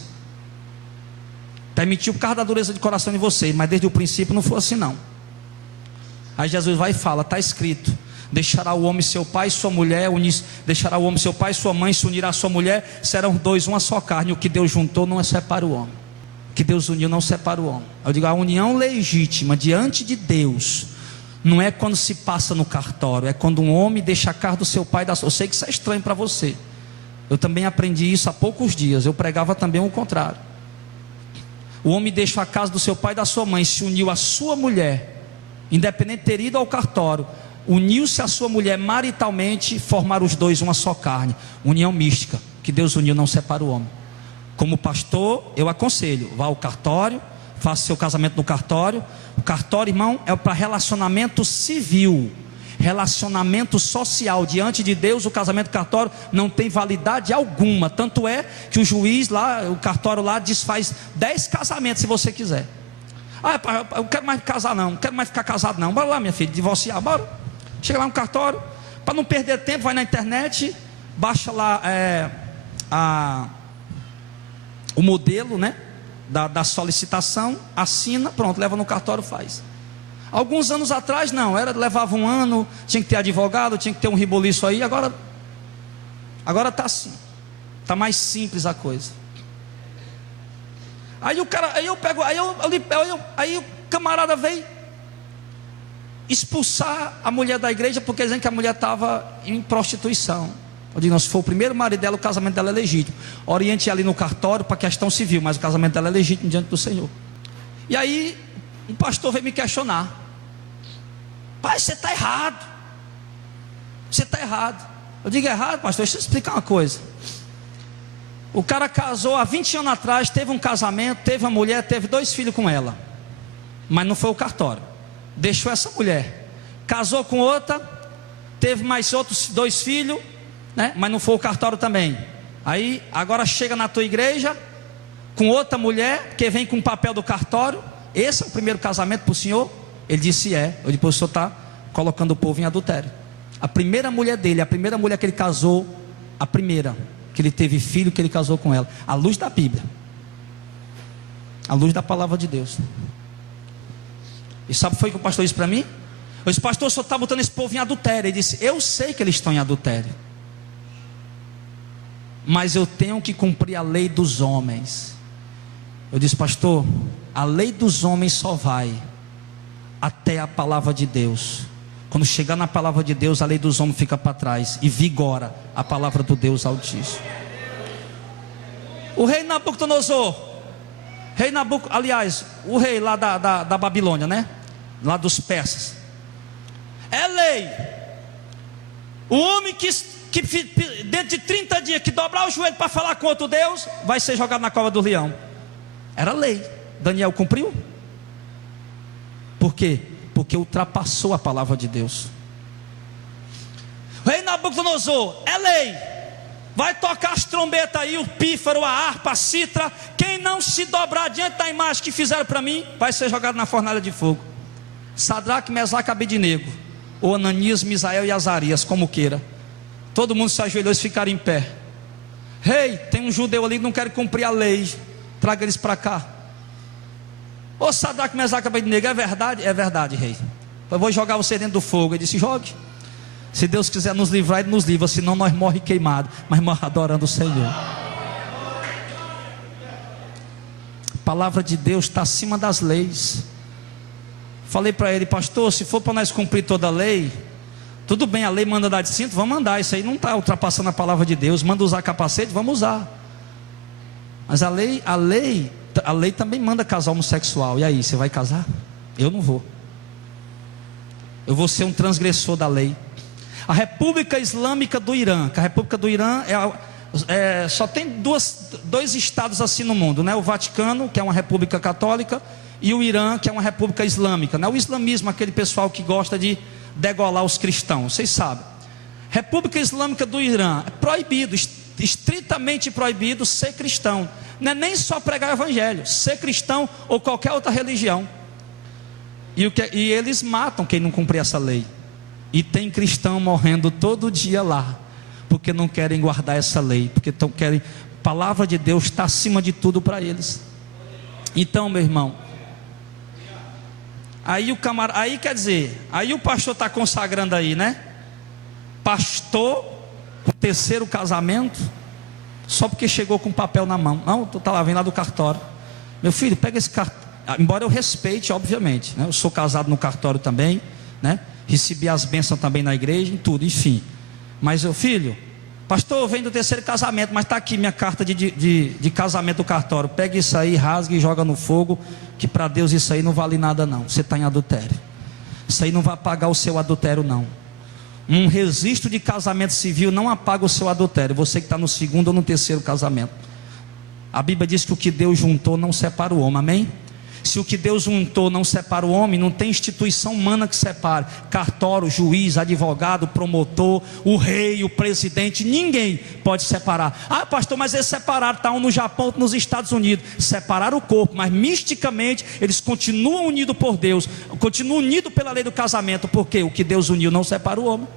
permitiu por causa da dureza de coração de vocês, mas desde o princípio não foi assim não. Aí Jesus vai e fala: está escrito: deixará o homem seu pai e sua mulher, deixará o homem seu pai e sua mãe, se unirá à sua mulher, serão 2 uma só carne. O que Deus juntou não separa o homem, o que Deus uniu não separa o homem. Eu digo: a união legítima diante de Deus não é quando se passa no cartório, é quando um homem deixa a casa do seu pai e da sua. Eu sei que isso é estranho para você, eu também aprendi isso há poucos dias. Eu pregava também o contrário. O homem deixou a casa do seu pai e da sua mãe, se uniu à sua mulher, independente de ter ido ao cartório, uniu-se à sua mulher maritalmente, formaram os dois uma só carne. União mística, que Deus uniu, não separa o homem. Como pastor, eu aconselho, vá ao cartório, faça seu casamento no cartório. O cartório, irmão, é para relacionamento civil, relacionamento social. Diante de Deus, o casamento cartório não tem validade alguma. Tanto é que o juiz lá, o cartório lá, desfaz 10 casamentos se você quiser. Ah, pai, eu não quero mais casar não quero mais ficar casado não. Bora lá, minha filha, divorciar, bora. Chega lá no cartório, para não perder tempo, vai na internet, baixa lá o modelo, né, da solicitação, assina, pronto, leva no cartório, faz. Alguns anos atrás não, levava um ano, tinha que ter advogado, tinha que ter um reboliço aí. Agora está assim, está mais simples a coisa. Aí o cara, aí o camarada veio expulsar a mulher da igreja, porque dizendo que a mulher estava em prostituição. Eu digo, não, se for o primeiro marido dela, o casamento dela é legítimo. Oriente ali no cartório para questão civil, mas o casamento dela é legítimo diante do Senhor. E aí um pastor veio me questionar: pai, você está errado. Você está errado. Eu digo, errado, pastor? Deixa eu explicar uma coisa. O cara casou há 20 anos atrás, teve um casamento, teve uma mulher, teve 2 filhos com ela, mas não foi o cartório. Deixou essa mulher, casou com outra, teve mais outros 2 filhos, né? Mas não foi o cartório também. Aí agora chega na tua igreja com outra mulher que vem com o papel do cartório. Esse é o primeiro casamento para o senhor? Ele disse é. Eu disse, o senhor está colocando o povo em adultério. A primeira mulher dele, a primeira mulher que ele casou, a primeira que ele teve filho, que ele casou com ela, à luz da Bíblia, à luz da palavra de Deus. E sabe o que foi que o pastor disse para mim? Eu disse, pastor, o senhor está botando esse povo em adultério. Ele disse, eu sei que eles estão em adultério, mas eu tenho que cumprir a lei dos homens. Eu disse, pastor, a lei dos homens só vai até a palavra de Deus. Quando chegar na palavra de Deus, a lei dos homens fica para trás e vigora a palavra do Deus Altíssimo. O rei Nabucodonosor, aliás, o rei lá da Babilônia, né? Lá dos persas, é lei. O homem que dentro de 30 dias que dobrar o joelho para falar com outro Deus, vai ser jogado na cova do leão. Era lei. Daniel cumpriu. Por quê? Porque ultrapassou a palavra de Deus. O rei Nabucodonosor, é lei. Vai tocar as trombetas aí, o pífaro, a harpa, a citra. Quem não se dobrar diante da imagem que fizeram para mim, vai ser jogado na fornalha de fogo. Sadraque, Mesaque e Abednego, ou Ananias, Misael e Azarias, como queira. Todo mundo se ajoelhou e ficaram em pé. Rei, tem um judeu ali que não quer cumprir a lei, traga eles para cá. Ô Sadraque, Mesaque e Abednego, é verdade? É verdade, rei. Eu vou jogar você dentro do fogo. Ele disse, jogue. Se Deus quiser nos livrar, Ele nos livra, senão nós morremos queimados, mas morremos adorando o Senhor. A palavra de Deus está acima das leis. Falei para ele, pastor, se for para nós cumprir toda a lei, tudo bem, a lei manda dar de cinto, vamos andar. Isso aí não está ultrapassando a palavra de Deus. Manda usar capacete, vamos usar. Mas a lei também manda casar homossexual. E aí, você vai casar? Eu não vou. Eu vou ser um transgressor da lei. A República Islâmica do Irã, que a República do Irã só tem dois estados assim no mundo, né? O Vaticano, que é uma república católica, e o Irã, que é uma república islâmica, né? O islamismo, aquele pessoal que gosta de degolar os cristãos, vocês sabem. República Islâmica do Irã, é proibido, estritamente proibido ser cristão. Não é nem só pregar o evangelho, ser cristão ou qualquer outra religião. E eles matam quem não cumprir essa lei. E tem cristão morrendo todo dia lá, porque não querem guardar essa lei, porque querem. A palavra de Deus está acima de tudo para eles. Então, meu irmão, aí quer dizer, aí o pastor está consagrando aí, né? Pastor, com o 3º casamento, só porque chegou com papel na mão. Não, tu está lá, vem lá do cartório. Meu filho, pega esse cartório. Embora eu respeite, obviamente, né? Eu sou casado no cartório também, né? Recebi as bênçãos também na igreja, em tudo, enfim. Mas, meu filho, Pastor, vem do terceiro casamento, mas está aqui minha carta de casamento do cartório. Pega isso aí, rasga e joga no fogo, que para Deus isso aí não vale nada não. Você está em adultério. Isso aí não vai apagar o seu adultério não. Um registro de casamento civil não apaga o seu adultério. Você que está no segundo ou no terceiro casamento. A Bíblia diz que o que Deus juntou não separa o homem, amém? Se o que Deus juntou não separa o homem, não tem instituição humana que separe. Cartório, juiz, advogado, promotor, o rei, o presidente, ninguém pode separar. Ah, pastor, mas eles separaram, está um no Japão, outro nos Estados Unidos. Separaram o corpo, mas misticamente eles continuam unidos por Deus, continuam unidos pela lei do casamento, porque o que Deus uniu não separa o homem.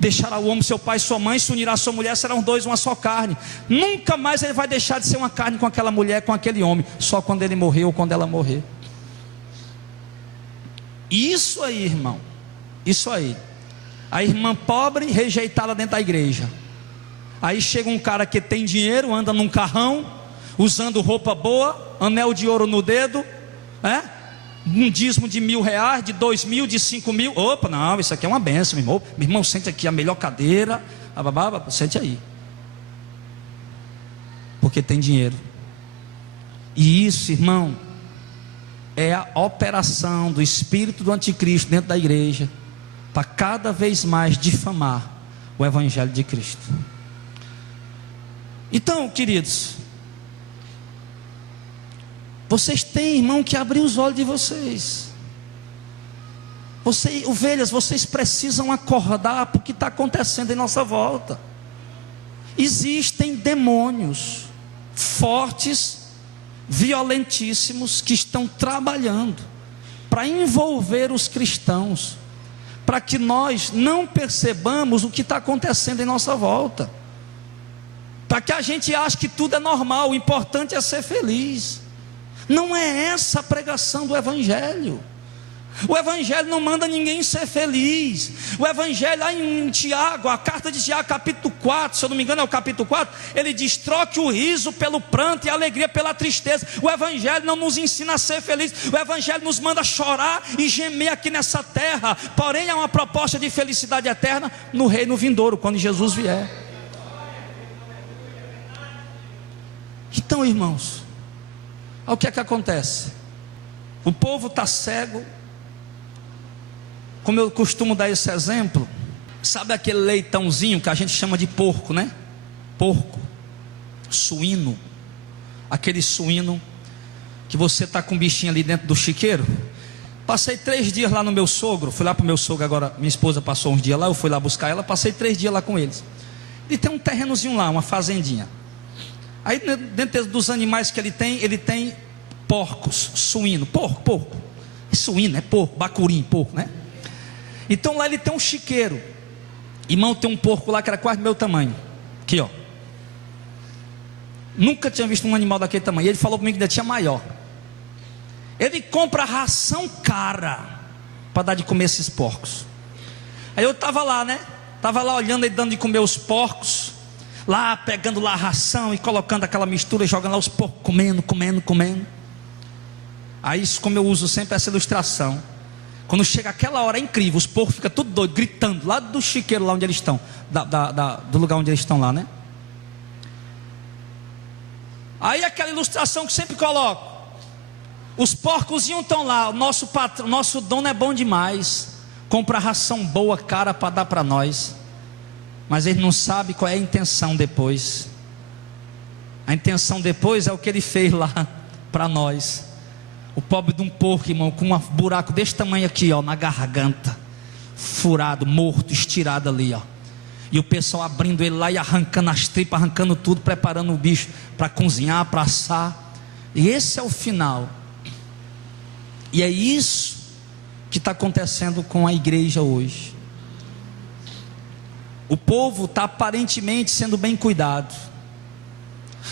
Deixará o homem seu pai e sua mãe, se unirá a sua mulher, serão dois uma só carne. Nunca mais ele vai deixar de ser uma carne com aquela mulher, com aquele homem, só quando ele morrer ou quando ela morrer. Isso aí, irmão, isso aí. A irmã pobre rejeitada dentro da igreja. Aí chega um cara que tem dinheiro, anda num carrão, usando roupa boa, anel de ouro no dedo, um dízimo de R$1.000, de 2.000, de 5.000. Opa, não, isso aqui é uma benção, meu irmão. Meu irmão, sente aqui a melhor cadeira. Sente aí. Porque tem dinheiro. E isso, irmão, é a operação do espírito do anticristo dentro da igreja, para cada vez mais difamar o evangelho de Cristo. Então, queridos, vocês têm, irmão, que abrir os olhos de vocês. Ovelhas, vocês precisam acordar para o que está acontecendo em nossa volta. Existem demônios fortes, violentíssimos, que estão trabalhando para envolver os cristãos, para que nós não percebamos o que está acontecendo em nossa volta, para que a gente ache que tudo é normal, o importante é ser feliz. Não é essa a pregação do Evangelho. O Evangelho não manda ninguém ser feliz. O Evangelho, lá em Tiago, a carta de Tiago, capítulo 4, se eu não me engano é o capítulo 4, ele diz: troque o riso pelo pranto e a alegria pela tristeza. O Evangelho não nos ensina a ser feliz. O Evangelho nos manda chorar e gemer aqui nessa terra. Porém, há uma proposta de felicidade eterna no reino vindouro, quando Jesus vier. Então, irmãos, o que é que acontece? O povo está cego. Como eu costumo dar esse exemplo, sabe aquele leitãozinho que a gente chama de porco, né? Porco, suíno, aquele suíno que você está com um bichinho ali dentro do chiqueiro. Passei 3 dias lá no meu sogro, fui lá para o meu sogro agora, minha esposa passou uns dias lá, eu fui lá buscar ela, passei 3 dias lá com eles. Ele tem um terrenozinho lá, uma fazendinha. Aí dentro dos animais que ele tem porcos, suíno, porco, suíno, é porco, bacurim, porco, né? Então lá ele tem um chiqueiro. Irmão, tem um porco lá que era quase do meu tamanho. Aqui, ó. Nunca tinha visto um animal daquele tamanho. E ele falou comigo que ainda tinha maior. Ele compra ração cara para dar de comer esses porcos. Aí eu estava lá, né? Estava lá olhando ele dando de comer os porcos. Lá pegando lá a ração e colocando aquela mistura e jogando lá os porcos comendo. Aí, como eu uso sempre essa ilustração, quando chega aquela hora é incrível, os porcos ficam tudo doido, gritando, lá do chiqueiro, lá onde eles estão, do lugar onde eles estão lá, né? Aí aquela ilustração que sempre coloco, os porcozinhos estão lá, o nosso patrão, nosso dono é bom demais, compra ração boa, cara para dar para nós, mas ele não sabe qual é a intenção depois. A intenção depois é o que ele fez lá para nós. O pobre de um porco, irmão, com um buraco desse tamanho aqui, ó, na garganta, furado, morto, estirado ali, ó. E o pessoal abrindo ele lá e arrancando as tripas, arrancando tudo, preparando o bicho para cozinhar, para assar. E esse é o final. E é isso que está acontecendo com a igreja hoje. O povo está aparentemente sendo bem cuidado.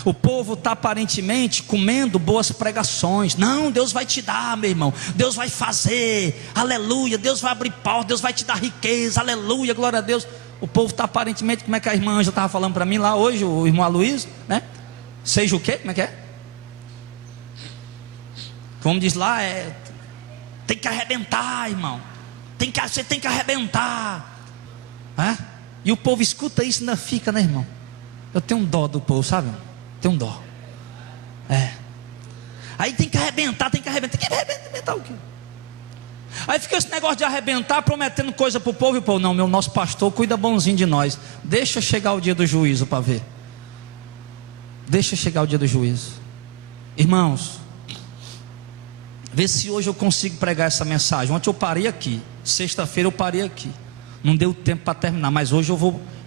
O povo está aparentemente comendo boas pregações. Não, Deus vai te dar, meu irmão. Deus vai fazer, aleluia. Deus vai abrir portas, Deus vai te dar riqueza, aleluia, glória a Deus. O povo está aparentemente, como é que a irmã Ângela estava falando para mim lá hoje, o irmão Aloysio, né? Seja o quê? Como é que é? Como diz lá, tem que arrebentar, irmão. Você tem que arrebentar. E o povo escuta isso e ainda fica, né, irmão? Eu tenho um dó do povo, sabe? Tenho um dó. Aí tem que arrebentar, tem que arrebentar o quê? Aí fica esse negócio de arrebentar, prometendo coisa para o povo, e o povo, não, nosso pastor cuida bonzinho de nós. Deixa chegar o dia do juízo para ver. Deixa chegar o dia do juízo. Irmãos, vê se hoje eu consigo pregar essa mensagem. Ontem eu parei aqui, sexta-feira eu parei aqui. Não deu tempo para terminar, mas hoje eu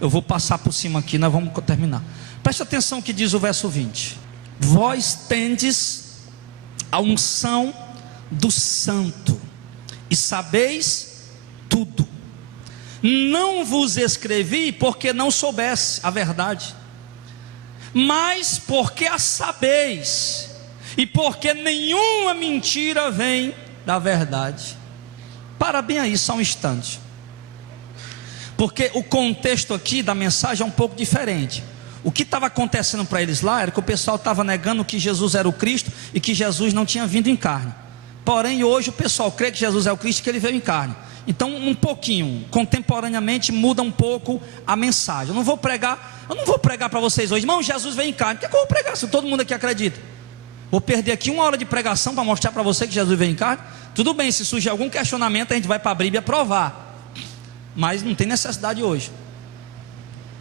vou passar por cima aqui, nós vamos terminar. Preste atenção no que diz o verso 20. Vós tendes a unção do santo, e sabeis tudo. Não vos escrevi porque não soubesse a verdade, mas porque a sabeis, e porque nenhuma mentira vem da verdade. Para bem aí só um instante, porque o contexto aqui da mensagem é um pouco diferente. O que estava acontecendo para eles lá era que o pessoal estava negando que Jesus era o Cristo e que Jesus não tinha vindo em carne. Porém, hoje o pessoal crê que Jesus é o Cristo e que ele veio em carne. Então, um pouquinho, contemporaneamente, muda um pouco a mensagem. Eu não vou pregar para vocês hoje, irmão, Jesus veio em carne. O que é que eu vou pregar se todo mundo aqui acredita? Vou perder aqui 1 hora de pregação para mostrar para você que Jesus veio em carne? Tudo bem, se surgir algum questionamento, a gente vai para a Bíblia provar. Mas não tem necessidade hoje.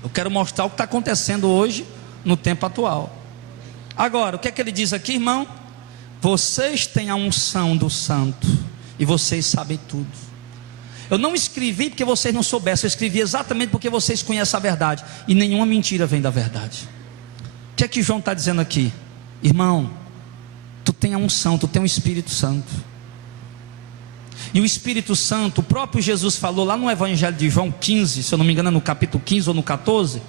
Eu quero mostrar o que está acontecendo hoje, no tempo atual. Agora, o que é que ele diz aqui, irmão? Vocês têm a unção do santo, e vocês sabem tudo. Eu não escrevi porque vocês não soubessem, eu escrevi exatamente porque vocês conhecem a verdade, e nenhuma mentira vem da verdade. O que é que João está dizendo aqui? Irmão, tu tem a unção, tu tem o Espírito Santo. E o Espírito Santo, o próprio Jesus falou lá no Evangelho de João 15, se eu não me engano é no capítulo 15 ou no 14.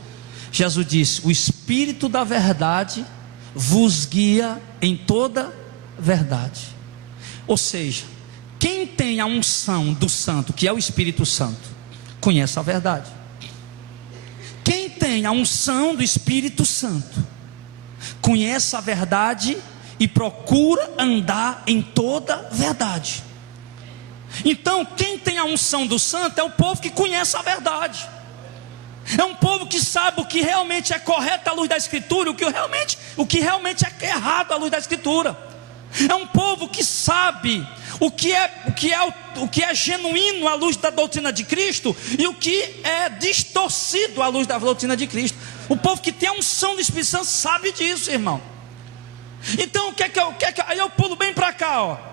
Jesus disse: o Espírito da verdade vos guia em toda verdade. Ou seja, quem tem a unção do santo, que é o Espírito Santo, conhece a verdade. Quem tem a unção do Espírito Santo, conhece a verdade e procura andar em toda verdade. Então, quem tem a unção do santo é o povo que conhece a verdade. É um povo que sabe o que realmente é correto à luz da Escritura, o que realmente é errado à luz da Escritura. É um povo que sabe o que é genuíno à luz da doutrina de Cristo e o que é distorcido à luz da doutrina de Cristo. O povo que tem a unção do Espírito Santo sabe disso, irmão. Então, aí eu pulo bem para cá, ó.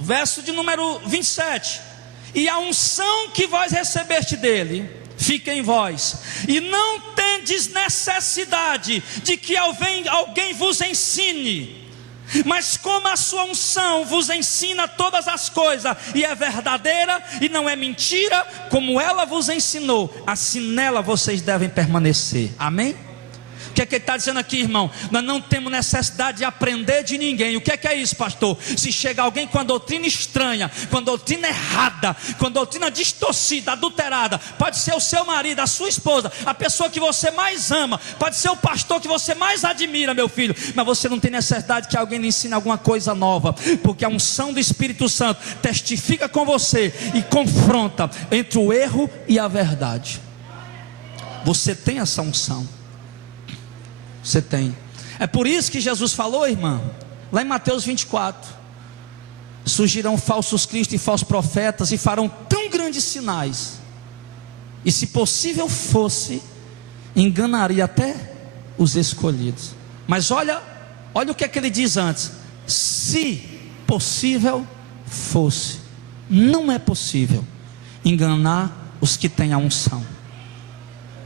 Verso de número 27. E a unção que vós recebeste dele fica em vós, e não tendes necessidade de que alguém vos ensine, mas como a sua unção vos ensina todas as coisas, e é verdadeira e não é mentira, como ela vos ensinou, assim nela vocês devem permanecer. Amém? O que é que ele está dizendo aqui, irmão? Nós não temos necessidade de aprender de ninguém. O que é isso, pastor? Se chega alguém com a doutrina estranha, com a doutrina errada, com a doutrina distorcida, adulterada, pode ser o seu marido, a sua esposa, a pessoa que você mais ama, pode ser o pastor que você mais admira, meu filho, mas você não tem necessidade que alguém lhe ensine alguma coisa nova, porque a unção do Espírito Santo testifica com você e confronta entre o erro e a verdade. Você tem essa unção. Você tem. É por isso que Jesus falou, irmão, lá em Mateus 24: surgirão falsos cristos e falsos profetas, e farão tão grandes sinais, e se possível fosse, enganaria até os escolhidos. Mas olha o que é que ele diz antes: se possível fosse. Não é possível enganar os que têm a unção,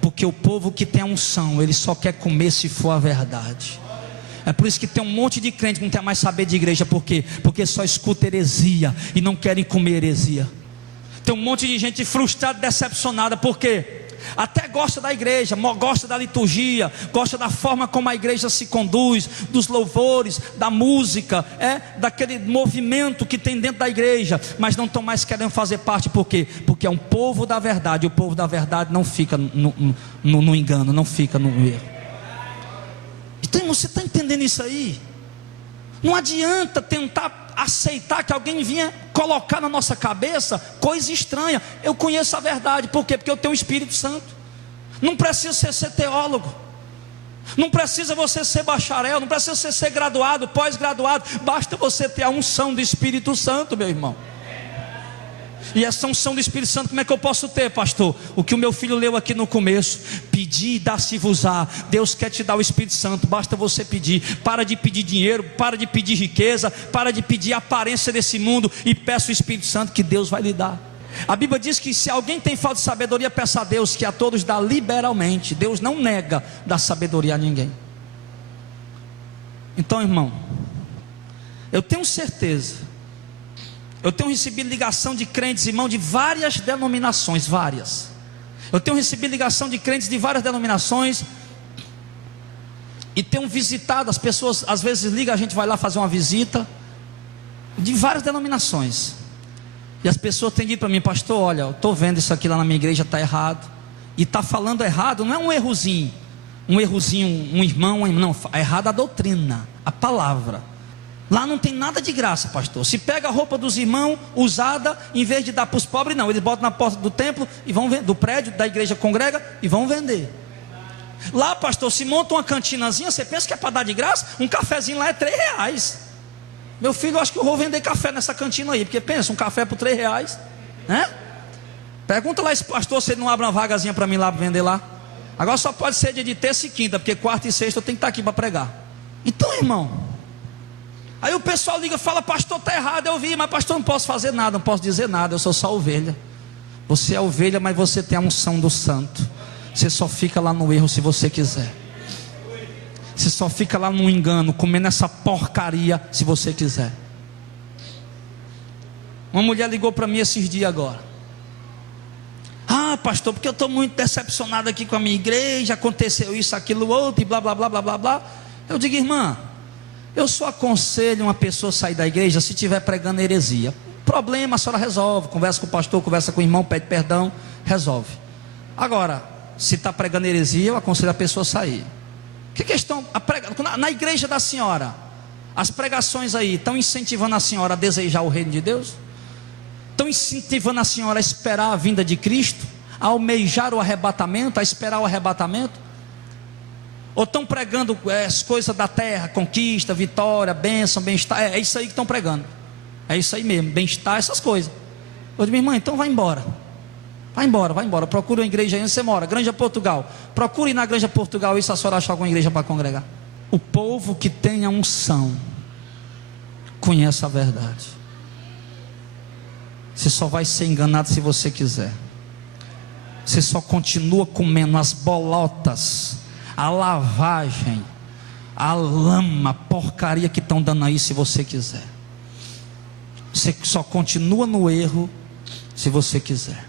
porque o povo que tem a unção, ele só quer comer se for a verdade. É por isso que tem um monte de crente que não quer mais saber de igreja. Por quê? Porque só escuta heresia e não querem comer heresia. Tem um monte de gente frustrada, decepcionada. Por quê? Até gosta da igreja, gosta da liturgia, gosta da forma como a igreja se conduz, dos louvores, da música, daquele movimento que tem dentro da igreja, mas não estão mais querendo fazer parte. Por quê? Porque é um povo da verdade. O povo da verdade não fica no engano, não fica no erro. Então, você está entendendo isso aí? Não adianta tentar aceitar que alguém vinha colocar na nossa cabeça coisa estranha. Eu conheço a verdade. Por quê? Porque eu tenho o Espírito Santo. Não precisa você ser teólogo, não precisa você ser bacharel, não precisa você ser graduado, pós-graduado. Basta você ter a unção do Espírito Santo, meu irmão. E essa unção do Espírito Santo, como é que eu posso ter, pastor? O que o meu filho leu aqui no começo: pedir e dar-se-vos-á. Deus quer te dar o Espírito Santo, basta você pedir. Para de pedir dinheiro, para de pedir riqueza, para de pedir a aparência desse mundo, e peça o Espírito Santo, que Deus vai lhe dar. A Bíblia diz que se alguém tem falta de sabedoria, peça a Deus, que a todos dá liberalmente. Deus não nega dar sabedoria a ninguém. Então, irmão, eu tenho certeza, eu tenho recebido ligação de crentes, irmão, de várias denominações, várias. Eu tenho recebido ligação de crentes de várias denominações, e tenho visitado, as pessoas às vezes ligam, a gente vai lá fazer uma visita, de várias denominações. E as pessoas têm dito para mim: pastor, olha, eu estou vendo isso aqui lá na minha igreja, está errado. E está falando errado, não é um errozinho, um irmão, não, é errado a doutrina, a palavra. Lá não tem nada de graça, pastor. Se pega a roupa dos irmãos usada, em vez de dar para os pobres, não, eles botam na porta do templo e vão vender, do prédio da igreja congrega, e vão vender. Lá, pastor, se monta uma cantinazinha, você pensa que é para dar de graça? Um cafezinho lá é R$3. Meu filho, eu acho que eu vou vender café nessa cantina aí, porque pensa, um café por R$3, né? Pergunta lá esse pastor se ele não abre uma vagazinha para mim lá, para vender lá. Agora só pode ser dia de terça e quinta, porque quarta e sexta eu tenho que estar aqui para pregar. Então, irmão, aí o pessoal liga e fala: pastor, está errado. Eu vi, mas pastor, não posso fazer nada, não posso dizer nada, eu sou só ovelha. Você é ovelha, mas você tem a unção do santo. Você só fica lá no erro se você quiser. Você só fica lá no engano, comendo essa porcaria, se você quiser. Uma mulher ligou para mim esses dias agora: ah, pastor, porque eu estou muito decepcionado aqui com a minha igreja, aconteceu isso, aquilo, outro, e blá, blá, blá, blá, blá, blá. Eu digo: irmã, eu só aconselho uma pessoa a sair da igreja se estiver pregando heresia. Problema a senhora resolve, conversa com o pastor, conversa com o irmão, pede perdão, resolve. Agora, se está pregando heresia, eu aconselho a pessoa a sair. Que questão, na igreja da senhora, as pregações aí estão incentivando a senhora a desejar o reino de Deus? Estão incentivando a senhora a esperar a vinda de Cristo, a almejar o arrebatamento, a esperar o arrebatamento? Ou estão pregando as coisas da terra, conquista, vitória, bênção, bem-estar? É isso aí que estão pregando, é isso aí mesmo, bem-estar, essas coisas. Eu digo: minha irmã, então vai embora. Vai embora, procura uma igreja aí onde você mora, Granja Portugal. Procure ir na Granja Portugal, e se a senhora achar alguma igreja para congregar. O povo que tem a unção conhece a verdade. Você só vai ser enganado se você quiser. Você só continua comendo as bolotas, a lavagem, a lama, a porcaria que estão dando aí, se você quiser. Você só continua no erro se você quiser.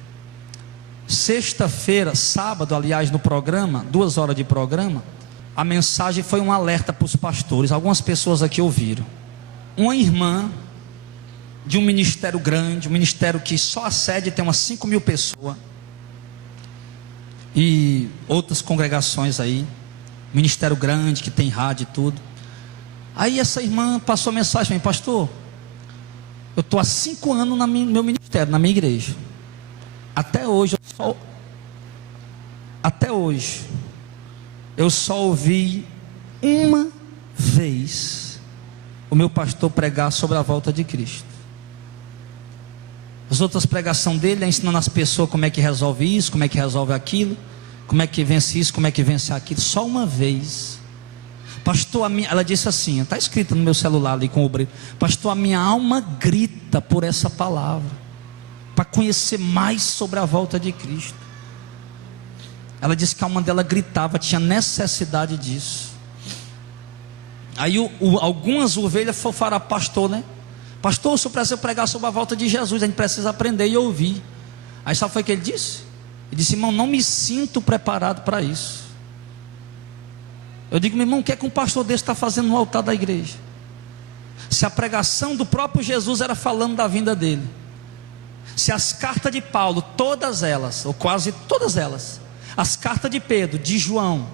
Sexta-feira, sábado, aliás, no programa, 2 horas de programa, a mensagem foi um alerta para os pastores. Algumas pessoas aqui ouviram. Uma irmã de um ministério grande, um ministério que só a sede tem umas 5.000 pessoas, e outras congregações aí, ministério grande que tem rádio e tudo. Aí essa irmã passou a mensagem para mim: pastor, eu estou há 5 anos no meu ministério, na minha igreja. Até hoje eu só ouvi uma vez o meu pastor pregar sobre a volta de Cristo. As outras pregações dele é ensinando as pessoas como é que resolve isso, como é que resolve aquilo, como é que vence isso, como é que vence aquilo. Só uma vez. Pastor, ela disse assim, está escrito no meu celular ali com o brilho: pastor, a minha alma grita por essa palavra, para conhecer mais sobre a volta de Cristo. Ela disse que a alma dela gritava, tinha necessidade disso. Aí algumas ovelhas foram: pastor, né? Pastor, o senhor precisa pregar sobre a volta de Jesus, a gente precisa aprender e ouvir. Aí sabe o que ele disse? Ele disse: irmão, não me sinto preparado para isso. Eu digo: meu irmão, o que é que um pastor desse está fazendo no altar da igreja? Se a pregação do próprio Jesus era falando da vinda dele, se as cartas de Paulo, todas elas, ou quase todas elas, as cartas de Pedro, de João,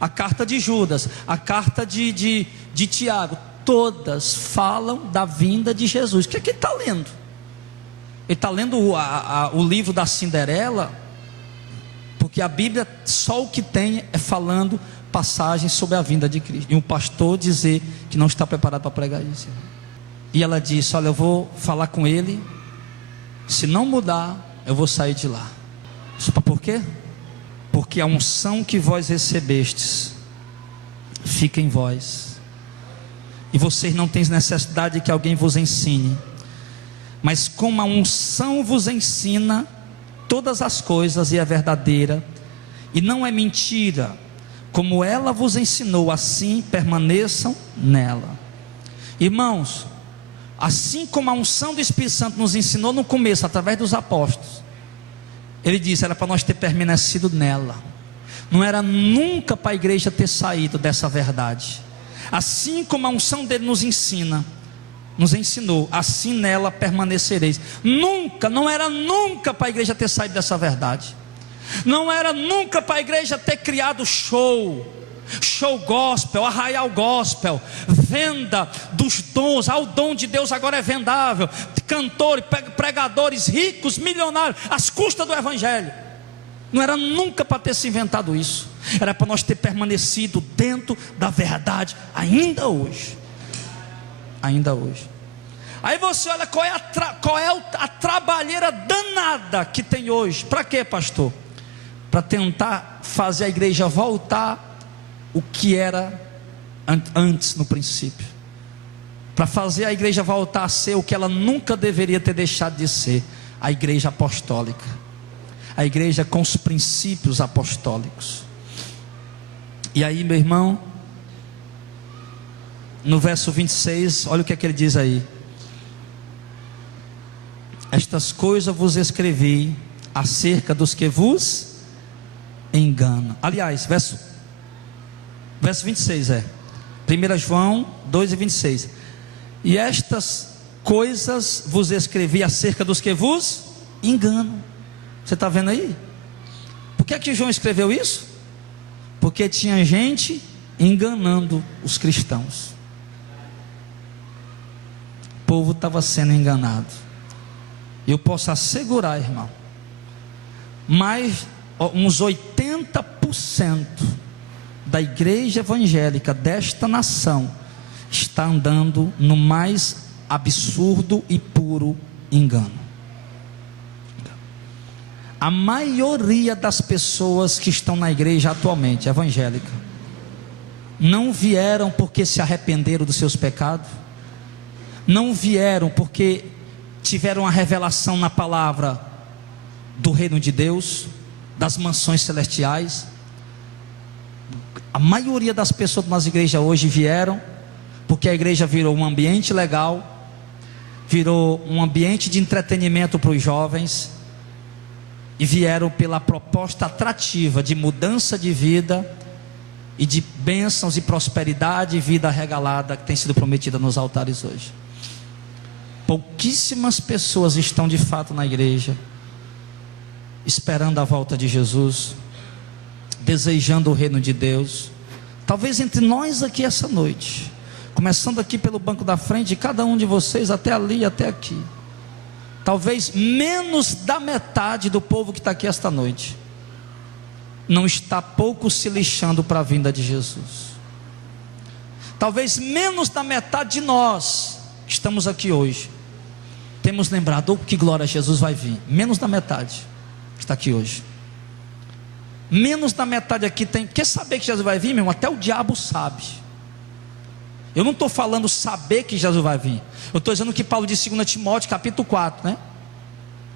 a carta de Judas, a carta de Tiago, todas falam da vinda de Jesus. O que é que ele está lendo? Ele está lendo o livro da Cinderela? Porque a Bíblia, só o que tem é falando passagens sobre a vinda de Cristo. E um pastor dizer que não está preparado para pregar isso. E ela disse: olha, eu vou falar com ele, se não mudar, eu vou sair de lá. Sabe por quê? Porque a unção que vós recebestes fica em vós, e vocês não têm necessidade de que alguém vos ensine, mas como a unção vos ensina todas as coisas e é verdadeira, e não é mentira, como ela vos ensinou, assim permaneçam nela. Irmãos, assim como a unção do Espírito Santo nos ensinou no começo, através dos apóstolos, ele disse, era para nós ter permanecido nela, não era nunca para a igreja ter saído dessa verdade. Assim como a unção dele nos ensinou, assim nela permanecereis. Nunca, não era nunca para a igreja ter saído dessa verdade. Não era nunca para a igreja ter criado show gospel, arraial gospel, venda dos dons. O dom de Deus agora é vendável. Cantores, pregadores ricos, milionários, às custas do evangelho. Não era nunca para ter se inventado isso. Era para nós ter permanecido dentro da verdade, ainda hoje. Ainda hoje. Aí você olha qual é a trabalheira danada que tem hoje. Para quê, pastor? Para tentar fazer a igreja voltar o que era antes, no princípio. Para fazer a igreja voltar a ser o que ela nunca deveria ter deixado de ser: a igreja apostólica, a igreja com os princípios apostólicos. E aí, meu irmão, no verso 26, olha o que é que ele diz aí: estas coisas vos escrevi acerca dos que vos enganam. Aliás, verso 26 1 João 2:26. E estas coisas vos escrevi acerca dos que vos enganam. Você está vendo aí? Por que João escreveu isso? Porque tinha gente enganando os cristãos. O povo estava sendo enganado. Eu posso assegurar, irmão, mais uns 80% da igreja evangélica desta nação está andando no mais absurdo e puro engano. A maioria das pessoas que estão na igreja atualmente evangélica não vieram porque se arrependeram dos seus pecados, não vieram porque tiveram a revelação na palavra do reino de Deus, das mansões celestiais. A maioria das pessoas nas igrejas hoje vieram porque a igreja virou um ambiente legal, virou um ambiente de entretenimento para os jovens, e vieram pela proposta atrativa de mudança de vida e de bênçãos e prosperidade e vida regalada que tem sido prometida nos altares hoje. Pouquíssimas pessoas estão de fato na igreja, esperando a volta de Jesus, desejando o reino de Deus. Talvez entre nós aqui essa noite, começando aqui pelo banco da frente, cada um de vocês até ali, até aqui, talvez menos da metade do povo que está aqui esta noite não está pouco se lixando para a vinda de Jesus. Talvez menos da metade de nós que estamos aqui hoje temos lembrado, oh, que glória, Jesus vai vir. Menos da metade que está aqui hoje. Menos da metade aqui tem. Quer saber que Jesus vai vir, meu irmão? Até o diabo sabe. Eu não estou falando saber que Jesus vai vir. Eu estou dizendo que Paulo diz em 2 Timóteo capítulo 4, né?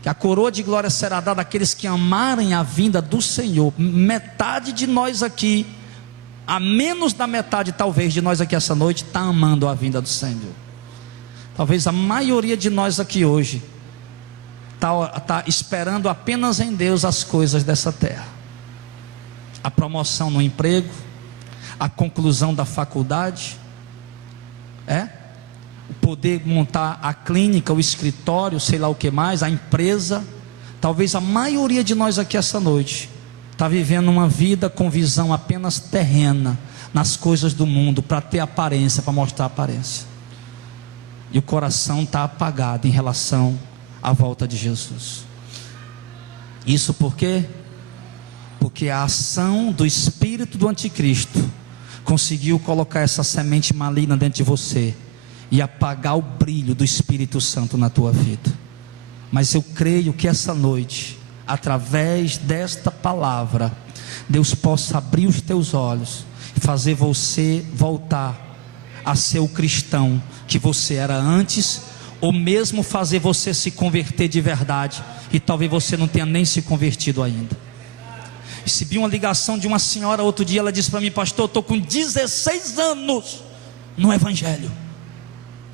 Que a coroa de glória será dada àqueles que amarem a vinda do Senhor. Metade de nós aqui, a menos da metade talvez de nós aqui essa noite, está amando a vinda do Senhor. Talvez a maioria de nós aqui hoje está esperando apenas em Deus as coisas dessa terra. A promoção no emprego, a conclusão da faculdade, o poder montar a clínica, o escritório, sei lá o que mais, a empresa. Talvez a maioria de nós aqui essa noite está vivendo uma vida com visão apenas terrena, nas coisas do mundo, para ter aparência, para mostrar aparência, e o coração está apagado em relação à volta de Jesus. Isso por quê? Porque a ação do espírito do anticristo conseguiu colocar essa semente maligna dentro de você e apagar o brilho do Espírito Santo na tua vida. Mas eu creio que essa noite, através desta palavra, Deus possa abrir os teus olhos e fazer você voltar a ser o cristão que você era antes, ou mesmo fazer você se converter de verdade, e talvez você não tenha nem se convertido ainda. Recebi uma ligação de uma senhora outro dia, ela disse para mim: pastor, eu estou com 16 anos no Evangelho,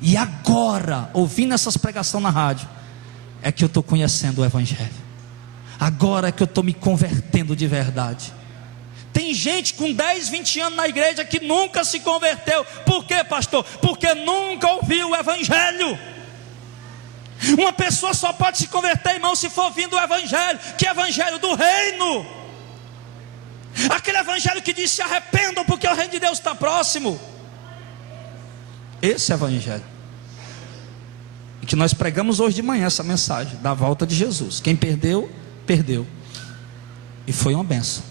e agora, ouvindo essas pregações na rádio, é que eu estou conhecendo o Evangelho, agora é que eu estou me convertendo de verdade. Tem gente com 10, 20 anos na igreja que nunca se converteu. Por quê, pastor? Porque nunca ouviu o Evangelho. Uma pessoa só pode se converter, irmão, se for ouvindo o Evangelho. Que Evangelho do reino? Aquele Evangelho que diz: se arrependam porque o reino de Deus está próximo. Esse Evangelho, e que nós pregamos hoje de manhã essa mensagem da volta de Jesus. Quem perdeu, perdeu, e foi uma bênção.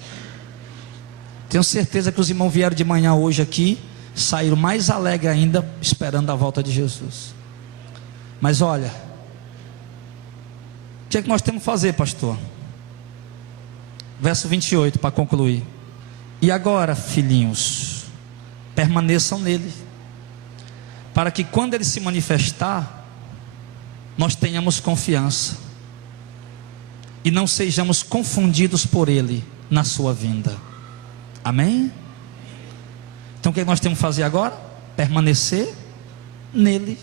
Tenho certeza que os irmãos vieram de manhã hoje aqui, saíram mais alegres ainda, esperando a volta de Jesus. Mas olha, o que é que nós temos que fazer, pastor? Verso 28, para concluir: e agora, filhinhos, permaneçam nele, para que quando ele se manifestar, nós tenhamos confiança, e não sejamos confundidos por ele na sua vinda. Amém? Então o que nós temos que fazer agora? Permanecer nele,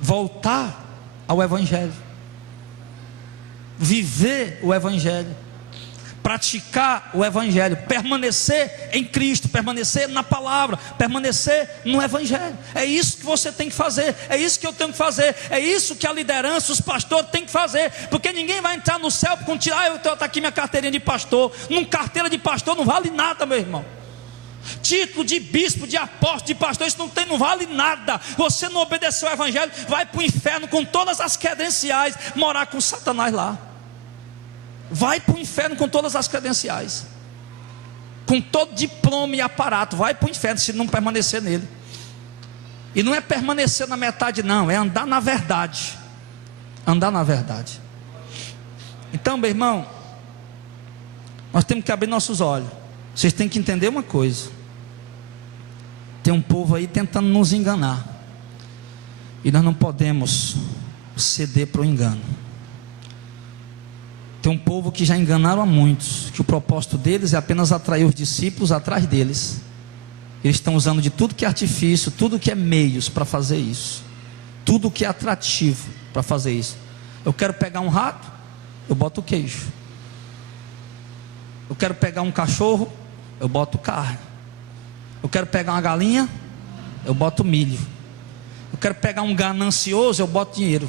voltar ao Evangelho, viver o Evangelho, praticar o Evangelho, permanecer em Cristo, permanecer na palavra, permanecer no Evangelho. É isso que você tem que fazer, é isso que eu tenho que fazer, é isso que a liderança, os pastores têm que fazer, porque ninguém vai entrar no céu com tirar: eu estou aqui minha carteirinha de pastor. Carteira de pastor não vale nada, meu irmão. Título de bispo, de apóstolo, de pastor, isso não vale nada. Você não obedeceu ao Evangelho, vai para o inferno com todas as credenciais, morar com Satanás lá. Vai para o inferno com todas as credenciais, com todo diploma e aparato. Vai para o inferno se não permanecer nele. E não é permanecer na metade, não, é andar na verdade. Andar na verdade. Então, meu irmão, nós temos que abrir nossos olhos. Vocês têm que entender uma coisa: tem um povo aí tentando nos enganar, e nós não podemos ceder para o engano. Tem um povo que já enganaram a muitos, que o propósito deles é apenas atrair os discípulos atrás deles. Eles estão usando de tudo que é artifício, tudo que é meios para fazer isso, tudo que é atrativo para fazer isso. Eu quero pegar um rato, eu boto queijo. Eu quero pegar um cachorro, eu boto carne. Eu quero pegar uma galinha, eu boto milho. Eu quero pegar um ganancioso, eu boto dinheiro.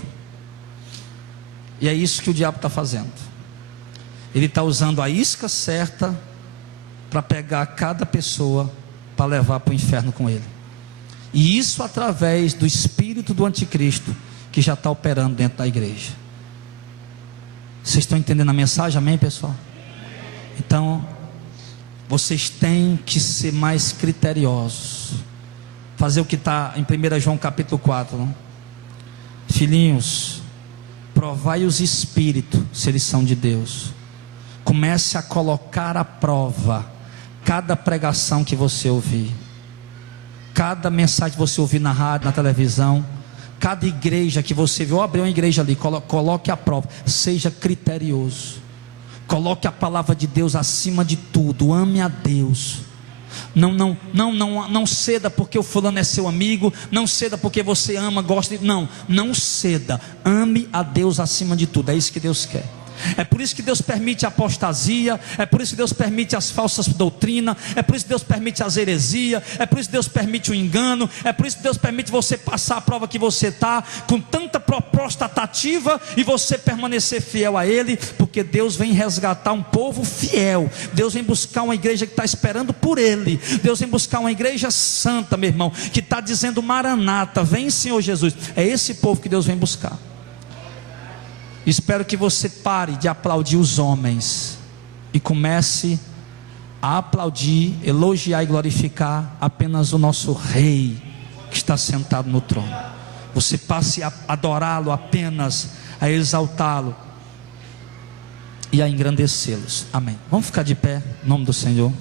E é isso que o diabo está fazendo. Ele está usando a isca certa para pegar cada pessoa, para levar para o inferno com ele. E isso através do espírito do anticristo, que já está operando dentro da igreja. Vocês estão entendendo a mensagem? Amém, pessoal? Então, vocês têm que ser mais criteriosos, fazer o que está em 1 João capítulo 4, não? Filhinhos, provai os espíritos, se eles são de Deus. Comece a colocar à prova cada pregação que você ouvir, cada mensagem que você ouvir na rádio, na televisão, cada igreja que você viu. Abriu uma igreja ali, coloque à prova, seja criterioso, coloque a palavra de Deus acima de tudo, ame a Deus. Não ceda porque o fulano é seu amigo, não ceda porque você ama, gosta de... Não ceda, ame a Deus acima de tudo, é isso que Deus quer. É por isso que Deus permite a apostasia, é por isso que Deus permite as falsas doutrinas, é por isso que Deus permite as heresias, é por isso que Deus permite o engano, é por isso que Deus permite você passar a prova que você está, com tanta proposta atrativa, e você permanecer fiel a Ele, porque Deus vem resgatar um povo fiel, Deus vem buscar uma igreja que está esperando por Ele, Deus vem buscar uma igreja santa, meu irmão, que está dizendo: Maranata, vem Senhor Jesus. É esse povo que Deus vem buscar. Espero que você pare de aplaudir os homens e comece a aplaudir, elogiar e glorificar apenas o nosso Rei que está sentado no trono. Você passe a adorá-lo apenas, a exaltá-lo e a engrandecê-los. Amém. Vamos ficar de pé, em nome do Senhor.